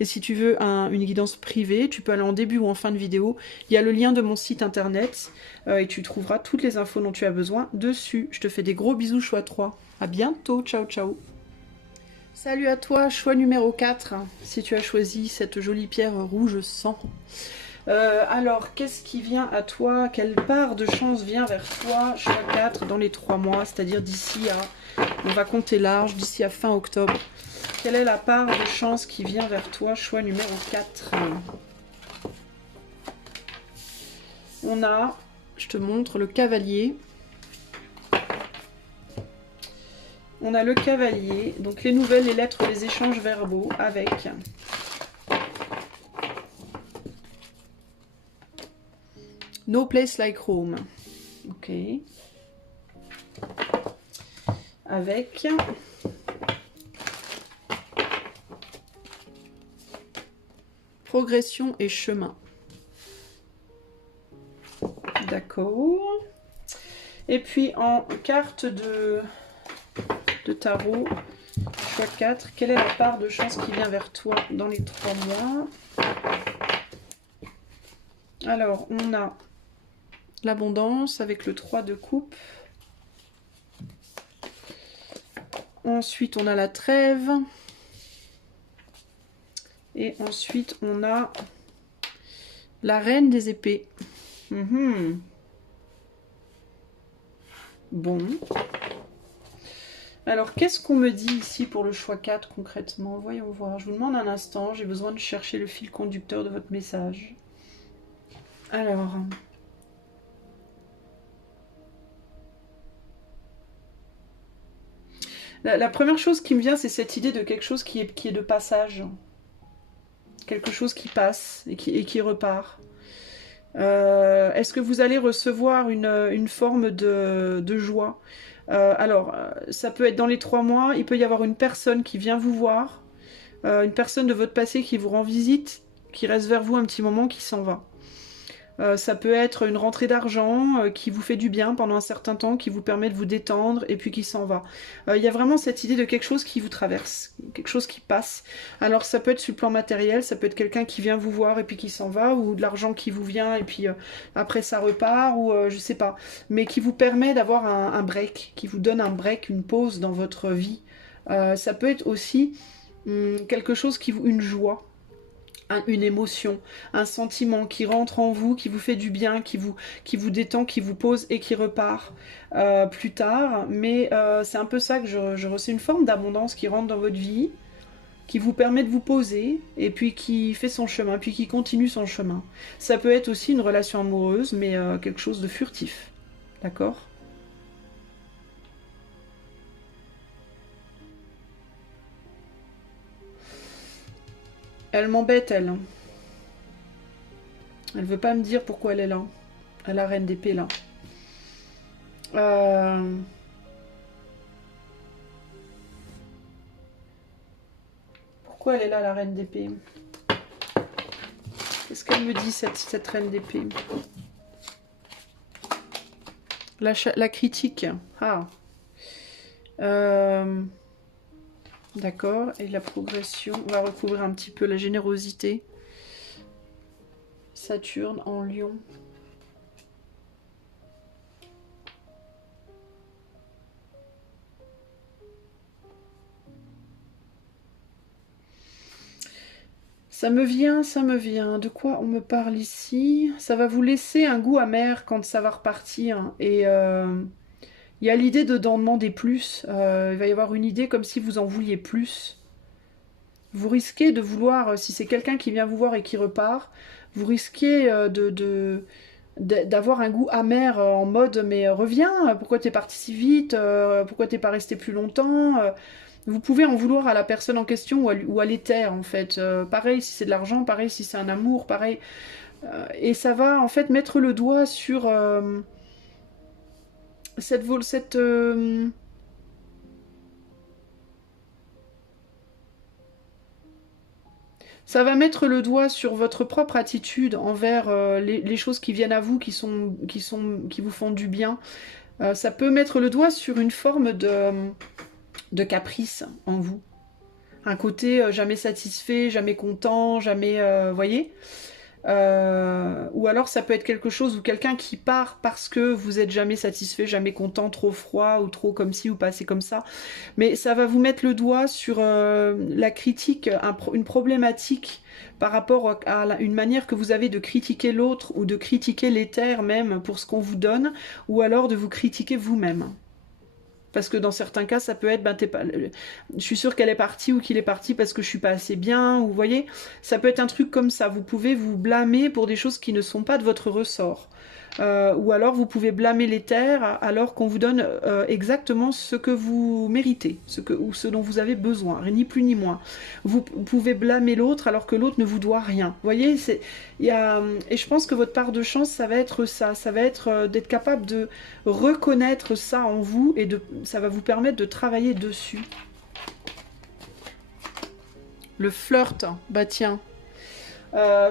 Et si tu veux une guidance privée, tu peux aller en début ou en fin de vidéo, il y a le lien de mon site internet et tu trouveras toutes les infos dont tu as besoin dessus. Je te fais des gros bisous choix 3. À bientôt, ciao ciao. Salut à toi, choix numéro 4, si tu as choisi cette jolie pierre rouge sang. Alors, qu'est-ce qui vient à toi? Quelle part de chance vient vers toi? Choix 4 dans les 3 mois, c'est-à-dire d'ici à... On va compter large, d'ici à fin octobre. Quelle est la part de chance qui vient vers toi? Choix numéro 4. On a, je te montre, le cavalier. On a le cavalier, donc les nouvelles, les lettres, les échanges verbaux avec... No place like home. Ok. Avec... progression et chemin. D'accord. Et puis en carte de tarot, choix 4, quelle est la part de chance qui vient vers toi dans les 3 mois? Alors, on a l'abondance avec le 3 de coupe. Ensuite, on a la trêve. Et ensuite, on a la reine des épées. Bon. Alors, qu'est-ce qu'on me dit ici pour le choix 4 concrètement? Voyons voir. Je vous demande un instant. J'ai besoin de chercher le fil conducteur de votre message. Alors... La première chose qui me vient, c'est cette idée de quelque chose qui est de passage. Quelque chose qui passe et qui repart. Est-ce que vous allez recevoir une forme de joie? Alors, ça peut être dans les 3 mois, il peut y avoir une personne qui vient vous voir, une personne de votre passé qui vous rend visite, qui reste vers vous un petit moment, qui s'en va. Ça peut être une rentrée d'argent qui vous fait du bien pendant un certain temps, qui vous permet de vous détendre et puis qui s'en va. Il y a vraiment cette idée de quelque chose qui vous traverse, quelque chose qui passe. Alors ça peut être sur le plan matériel, ça peut être quelqu'un qui vient vous voir et puis qui s'en va, ou de l'argent qui vous vient et puis après ça repart, ou je sais pas. Mais qui vous permet d'avoir un break, qui vous donne un break, une pause dans votre vie. Ça peut être aussi quelque chose une joie. Une émotion, un sentiment qui rentre en vous, qui vous fait du bien, qui vous détend, qui vous pose et qui repart plus tard. Mais c'est un peu ça que je ressens, une forme d'abondance qui rentre dans votre vie, qui vous permet de vous poser et puis qui fait son chemin, puis qui continue son chemin. Ça peut être aussi une relation amoureuse, mais quelque chose de furtif. D'accord ? Elle m'embête, elle. Elle veut pas me dire pourquoi elle est là. À la reine d'épée, là. Pourquoi elle est là, la reine d'épée? Qu'est-ce qu'elle me dit, cette reine d'épée? La critique. Ah. D'accord, et la progression, on va recouvrir un petit peu la générosité. Saturne en Lion. Ça me vient, ça me vient. De quoi on me parle ici? Ça va vous laisser un goût amer quand ça va repartir. Et Il y a l'idée d'en demander plus. Il va y avoir une idée comme si vous en vouliez plus. Vous risquez de vouloir, si c'est quelqu'un qui vient vous voir et qui repart, vous risquez d'avoir un goût amer en mode mais reviens, pourquoi t'es parti si vite, pourquoi t'es pas resté plus longtemps. Vous pouvez en vouloir à la personne en question ou à l'éther en fait. Pareil si c'est de l'argent, pareil si c'est un amour, pareil. Et ça va en fait mettre le doigt sur cette ça va mettre le doigt sur votre propre attitude envers les choses qui viennent à vous, qui vous font du bien. Ça peut mettre le doigt sur une forme de caprice en vous. Un côté jamais satisfait, jamais content, jamais... voyez. Ou alors ça peut être quelque chose ou quelqu'un qui part parce que vous êtes jamais satisfait, jamais content, trop froid ou trop comme ci ou pas assez comme ça. Mais ça va vous mettre le doigt sur la critique, une problématique par rapport à une manière que vous avez de critiquer l'autre ou de critiquer l'éther même pour ce qu'on vous donne, ou alors de vous critiquer vous-même. Parce que dans certains cas, ça peut être, ben, je suis sûre qu'elle est partie ou qu'il est parti parce que je suis pas assez bien, ou vous voyez, ça peut être un truc comme ça. Vous pouvez vous blâmer pour des choses qui ne sont pas de votre ressort. Ou alors vous pouvez blâmer l'éther alors qu'on vous donne exactement ce que vous méritez, ou ce dont vous avez besoin, ni plus ni moins. Vous pouvez blâmer l'autre alors que l'autre ne vous doit rien. Vous voyez, et je pense que votre part de chance, ça va être ça va être d'être capable de reconnaître ça en vous et ça va vous permettre de travailler dessus. Le flirt, bah tiens.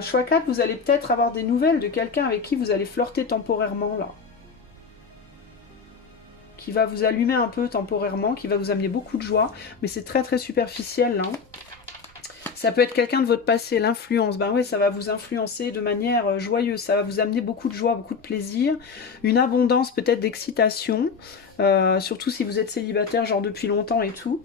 Choix 4, vous allez peut-être avoir des nouvelles de quelqu'un avec qui vous allez flirter temporairement, là. Qui va vous allumer un peu temporairement, qui va vous amener beaucoup de joie, mais c'est très très superficiel, là. Ça peut être quelqu'un de votre passé, l'influence. Ben oui, ça va vous influencer de manière joyeuse, ça va vous amener beaucoup de joie, beaucoup de plaisir, une abondance peut-être d'excitation, surtout si vous êtes célibataire, genre depuis longtemps et tout.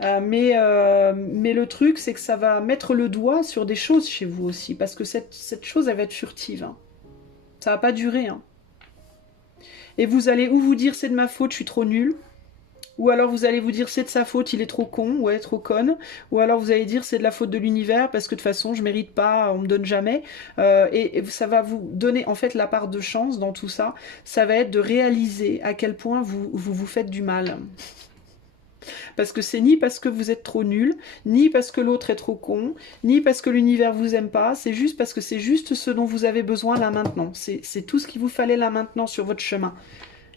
Mais le truc, c'est que ça va mettre le doigt sur des choses chez vous aussi, parce que cette chose, elle va être furtive. Hein. Ça va pas durer. Hein. Et vous allez ou vous dire c'est de ma faute, je suis trop nulle, ou alors vous allez vous dire c'est de sa faute, il est trop con, ou elle est trop conne, ou alors vous allez dire c'est de la faute de l'univers, parce que de toute façon je mérite pas, on me donne jamais. Et ça va vous donner en fait la part de chance dans tout ça, ça va être de réaliser à quel point vous faites du mal. Parce que c'est ni parce que vous êtes trop nul, ni parce que l'autre est trop con, ni parce que l'univers vous aime pas, c'est juste parce que c'est juste ce dont vous avez besoin là maintenant. C'est tout ce qu'il vous fallait là maintenant sur votre chemin.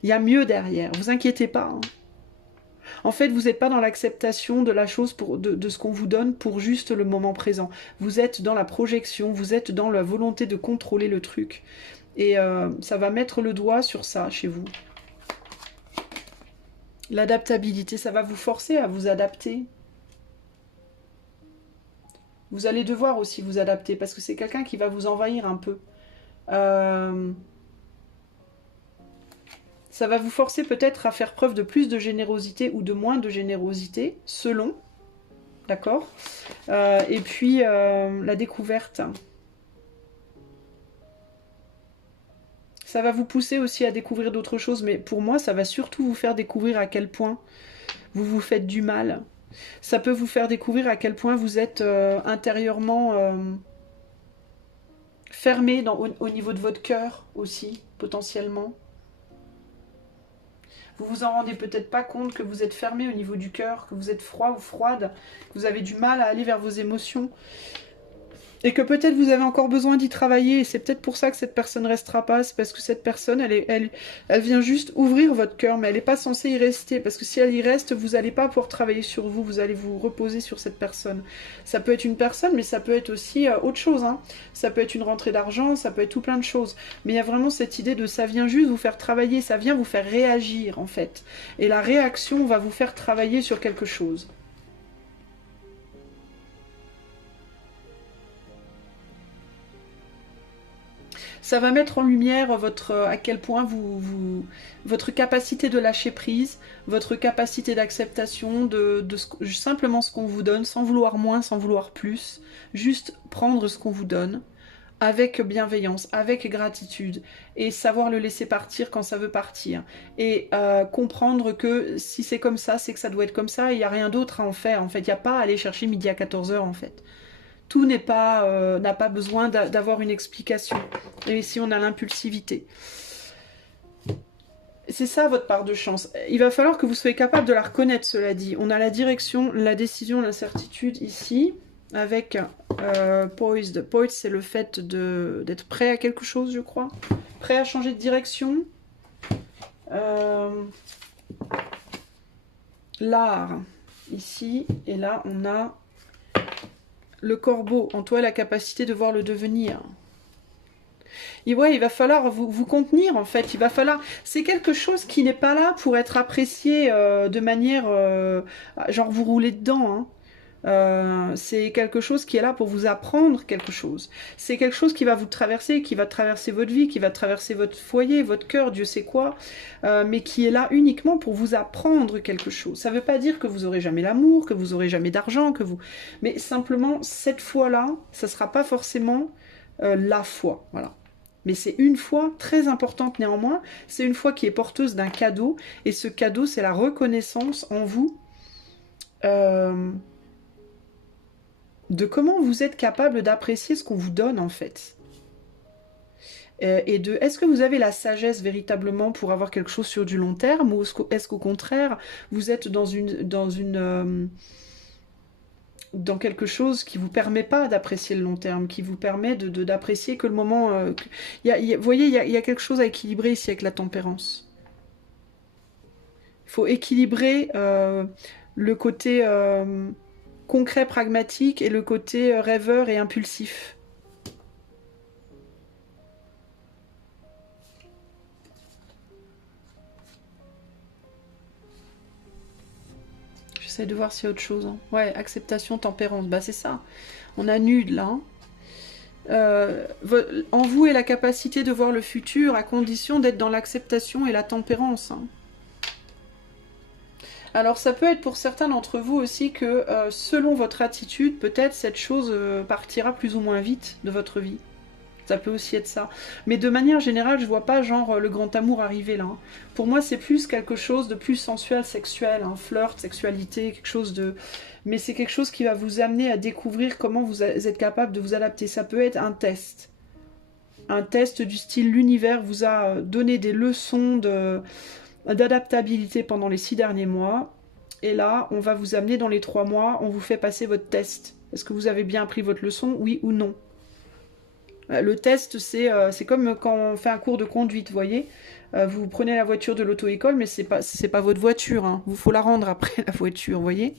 Il y a mieux derrière, vous inquiétez pas. Hein. En fait, vous n'êtes pas dans l'acceptation de la chose, de ce qu'on vous donne pour juste le moment présent. Vous êtes dans la projection, vous êtes dans la volonté de contrôler le truc. Et ça va mettre le doigt sur ça chez vous. L'adaptabilité, ça va vous forcer à vous adapter. Vous allez devoir aussi vous adapter parce que c'est quelqu'un qui va vous envahir un peu. Ça va vous forcer peut-être à faire preuve de plus de générosité ou de moins de générosité, selon. D'accord. Et puis, la découverte. Ça va vous pousser aussi à découvrir d'autres choses, mais pour moi, ça va surtout vous faire découvrir à quel point vous vous faites du mal. Ça peut vous faire découvrir à quel point vous êtes intérieurement fermé au niveau de votre cœur aussi, potentiellement. Vous vous en rendez peut-être pas compte que vous êtes fermé au niveau du cœur, que vous êtes froid ou froide, que vous avez du mal à aller vers vos émotions. Et que peut-être vous avez encore besoin d'y travailler, et c'est peut-être pour ça que cette personne ne restera pas, c'est parce que cette personne, elle vient juste ouvrir votre cœur, mais elle n'est pas censée y rester, parce que si elle y reste, vous n'allez pas pouvoir travailler sur vous, vous allez vous reposer sur cette personne. Ça peut être une personne, mais ça peut être aussi autre chose, hein. Ça peut être une rentrée d'argent, ça peut être tout plein de choses, mais il y a vraiment cette idée de ça vient juste vous faire travailler, ça vient vous faire réagir, en fait. Et la réaction va vous faire travailler sur quelque chose. Ça va mettre en lumière à quel point votre capacité de lâcher prise, votre capacité d'acceptation simplement ce qu'on vous donne, sans vouloir moins, sans vouloir plus, juste prendre ce qu'on vous donne, avec bienveillance, avec gratitude, et savoir le laisser partir quand ça veut partir, et comprendre que si c'est comme ça, c'est que ça doit être comme ça, et il n'y a rien d'autre à en faire, en fait, il n'y a pas à aller chercher midi à 14 heures, en fait. Tout n'est pas, n'a pas besoin d'avoir une explication, et si on a l'impulsivité. C'est ça votre part de chance. Il va falloir que vous soyez capable de la reconnaître, cela dit. On a la direction, la décision, l'incertitude ici, avec poised. Poised, c'est le fait d'être prêt à quelque chose, je crois. Prêt à changer de direction. L'art, ici. Et là, on a le corbeau. En toi, la capacité de voir le devenir. Et ouais, il va falloir vous contenir, en fait. Il va falloir... C'est quelque chose qui n'est pas là pour être apprécié de manière... genre, vous roulez dedans, hein. C'est quelque chose qui est là pour vous apprendre quelque chose. C'est quelque chose qui va vous traverser, qui va traverser votre vie, qui va traverser votre foyer, votre cœur, Dieu sait quoi, mais qui est là uniquement pour vous apprendre quelque chose. Ça ne veut pas dire que vous aurez jamais l'amour, que vous aurez jamais d'argent, que vous... Mais simplement, cette foi-là, ça ne sera pas forcément la foi, voilà. Mais c'est une foi très importante néanmoins, c'est une foi qui est porteuse d'un cadeau, et ce cadeau, c'est la reconnaissance en vous de comment vous êtes capable d'apprécier ce qu'on vous donne, en fait. Et de, est-ce que vous avez la sagesse véritablement pour avoir quelque chose sur du long terme, ou est-ce qu'au contraire, vous êtes dans quelque chose qui vous permet pas d'apprécier le long terme, qui vous permet d'apprécier que le moment... vous voyez, il y a quelque chose à équilibrer ici avec la tempérance. Il faut équilibrer le côté concret, pragmatique, et le côté rêveur et impulsif. J'essaie de voir s'il y a autre chose. Hein. Ouais, acceptation, tempérance. Bah c'est ça. On annule là. En vous est la capacité de voir le futur à condition d'être dans l'acceptation et la tempérance. Hein. Alors ça peut être pour certains d'entre vous aussi que selon votre attitude, peut-être cette chose partira plus ou moins vite de votre vie. Ça peut aussi être ça. Mais de manière générale, je vois pas genre le grand amour arriver là. Hein. Pour moi, c'est plus quelque chose de plus sensuel, sexuel, hein, flirt, sexualité, quelque chose de... Mais c'est quelque chose qui va vous amener à découvrir comment vous êtes capable de vous adapter. Ça peut être un test. Un test du style l'univers vous a donné des leçons d'adaptabilité pendant les 6 derniers mois. Et là, on va vous amener dans les 3 mois, on vous fait passer votre test. Est-ce que vous avez bien appris votre leçon, oui ou non? Le test, c'est comme quand on fait un cours de conduite, vous voyez. Vous prenez la voiture de l'auto-école, mais c'est pas votre voiture. Hein. Vous faut la rendre après, la voiture, vous voyez.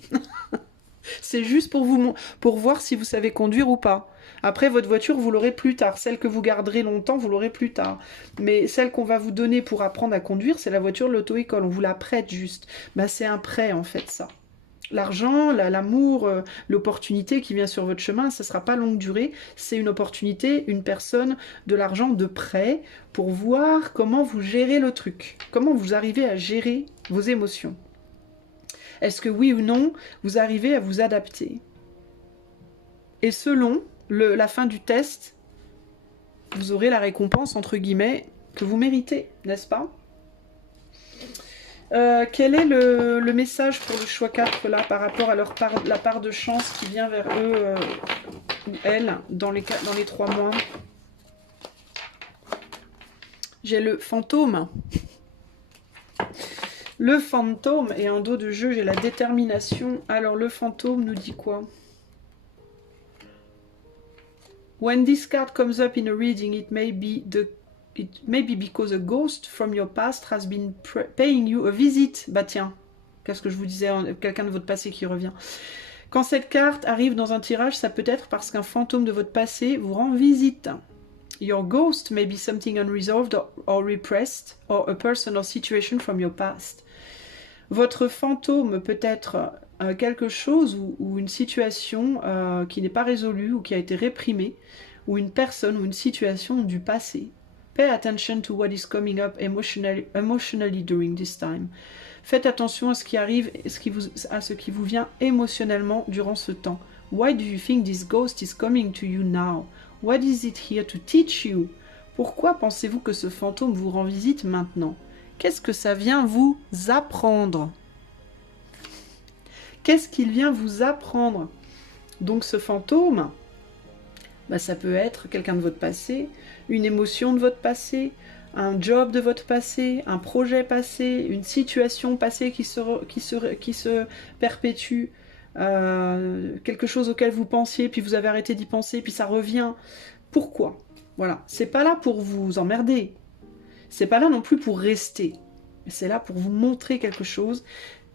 C'est juste pour voir si vous savez conduire ou pas. Après, votre voiture, vous l'aurez plus tard. Celle que vous garderez longtemps, vous l'aurez plus tard. Mais celle qu'on va vous donner pour apprendre à conduire, c'est la voiture de l'auto-école. On vous la prête juste. Bah, c'est un prêt, en fait, ça. L'argent, l'amour, l'opportunité qui vient sur votre chemin, ça ne sera pas longue durée. C'est une opportunité, une personne, de l'argent de prêt pour voir comment vous gérez le truc. Comment vous arrivez à gérer vos émotions. Est-ce que oui ou non, vous arrivez à vous adapter? Et selon la fin du test, vous aurez la récompense, entre guillemets, que vous méritez, n'est-ce pas? Quel est le message pour le choix 4 là par rapport à la part de chance qui vient vers eux ou elles dans les 3 mois? J'ai le fantôme. Le fantôme et un dos de jeu, j'ai la détermination. Alors le fantôme nous dit quoi? When this card comes up in a reading, it may be because a ghost from your past has been paying you a visit. Bah tiens, qu'est-ce que je vous disais, quelqu'un de votre passé qui revient. Quand cette carte arrive dans un tirage, ça peut être parce qu'un fantôme de votre passé vous rend visite. Your ghost may be something unresolved or repressed, or a person or situation from your past. Votre fantôme peut être quelque chose ou une situation qui n'est pas résolue ou qui a été réprimée, ou une personne ou une situation du passé. Pay attention to what is coming up emotionally during this time. Faites attention à ce qui arrive, à ce qui vous vient émotionnellement durant ce temps. Why do you think this ghost is coming to you now? What is it here to teach you? Pourquoi pensez-vous que ce fantôme vous rend visite maintenant? Qu'est-ce que ça vient vous apprendre? Qu'est-ce qu'il vient vous apprendre? Donc ce fantôme, bah, ça peut être quelqu'un de votre passé, une émotion de votre passé, un job de votre passé, un projet passé, une situation passée qui se perpétue, quelque chose auquel vous pensiez, puis vous avez arrêté d'y penser, puis ça revient. Pourquoi? Voilà, c'est pas là pour vous emmerder, c'est pas là non plus pour rester, c'est là pour vous montrer quelque chose.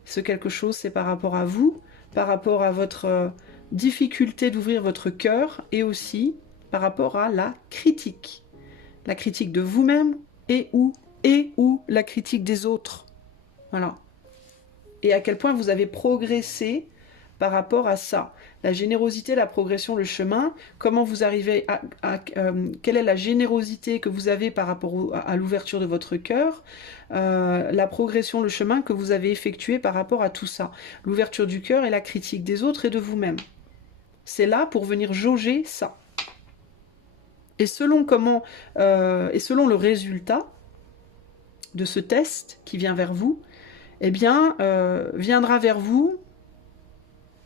Ce quelque chose, c'est par rapport à vous, par rapport à votre difficulté d'ouvrir votre cœur, et aussi par rapport à la critique de vous-même et ou la critique des autres. Voilà. Et à quel point vous avez progressé par rapport à ça. La générosité, la progression, le chemin, comment vous arrivez quelle est la générosité que vous avez par rapport à l'ouverture de votre cœur, la progression, le chemin que vous avez effectué par rapport à tout ça. L'ouverture du cœur et la critique des autres et de vous-même. C'est là pour venir jauger ça. Et selon le résultat de ce test qui vient vers vous, eh bien, viendra vers vous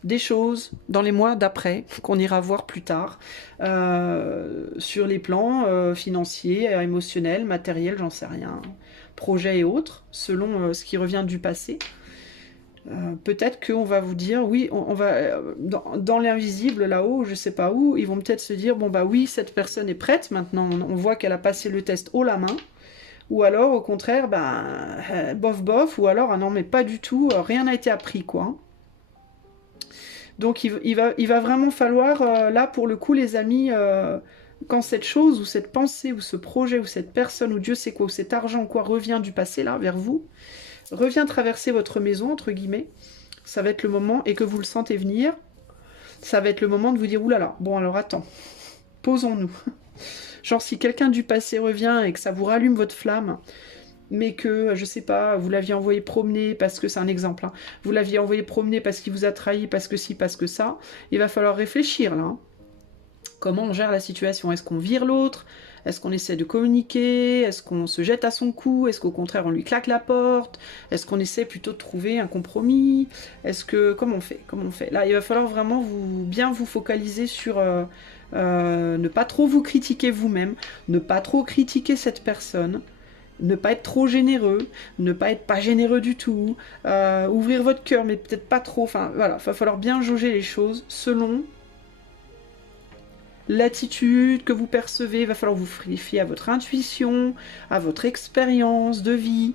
des choses dans les mois d'après, qu'on ira voir plus tard, sur les plans financiers, émotionnels, matériels, j'en sais rien, projets et autres, selon ce qui revient du passé. Peut-être qu'on va vous dire, oui, on va dans l'invisible, là-haut, je sais pas où, ils vont peut-être se dire, bon bah oui, cette personne est prête, maintenant on voit qu'elle a passé le test haut la main, ou alors au contraire, ben, bof bof, ou alors, ah non mais pas du tout, rien n'a été appris, quoi. Donc il va vraiment falloir, là pour le coup les amis, quand cette chose ou cette pensée ou ce projet ou cette personne ou Dieu sait quoi, ou cet argent ou quoi revient du passé là vers vous, revient traverser votre maison entre guillemets, ça va être le moment, et que vous le sentez venir, ça va être le moment de vous dire oulala, bon alors attends, posons-nous. Genre si quelqu'un du passé revient et que ça vous rallume votre flamme, mais que, je sais pas, vous l'aviez envoyé promener, parce que c'est un exemple, hein, vous l'aviez envoyé promener parce qu'il vous a trahi, parce que si, parce que ça, il va falloir réfléchir, là. Hein. Comment on gère la situation? Est-ce qu'on vire l'autre? Est-ce qu'on essaie de communiquer? Est-ce qu'on se jette à son cou? Est-ce qu'au contraire, on lui claque la porte? Est-ce qu'on essaie plutôt de trouver un compromis? Est-ce que... Comment on fait? Comment on fait? Là, il va falloir vraiment bien vous focaliser sur... ne pas trop vous critiquer vous-même, ne pas trop critiquer cette personne, ne pas être trop généreux, ne pas être pas généreux du tout, ouvrir votre cœur, mais peut-être pas trop, enfin voilà, il va falloir bien jauger les choses selon l'attitude que vous percevez, il va falloir vous fier à votre intuition, à votre expérience de vie,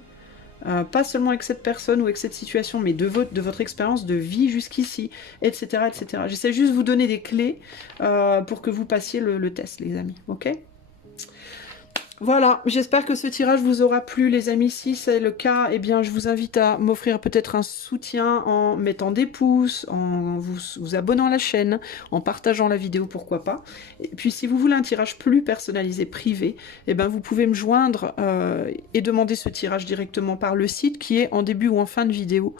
pas seulement avec cette personne ou avec cette situation, mais de votre expérience de vie jusqu'ici, etc. etc. J'essaie juste de vous donner des clés pour que vous passiez le test, les amis, ok ? Voilà, j'espère que ce tirage vous aura plu les amis. Si c'est le cas, eh bien je vous invite à m'offrir peut-être un soutien en mettant des pouces, en vous abonnant à la chaîne, en partageant la vidéo, pourquoi pas. Et puis si vous voulez un tirage plus personnalisé, privé, eh bien vous pouvez me joindre et demander ce tirage directement par le site qui est en début ou en fin de vidéo.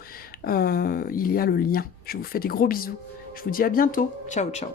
Il y a le lien. Je vous fais des gros bisous. Je vous dis à bientôt. Ciao, ciao.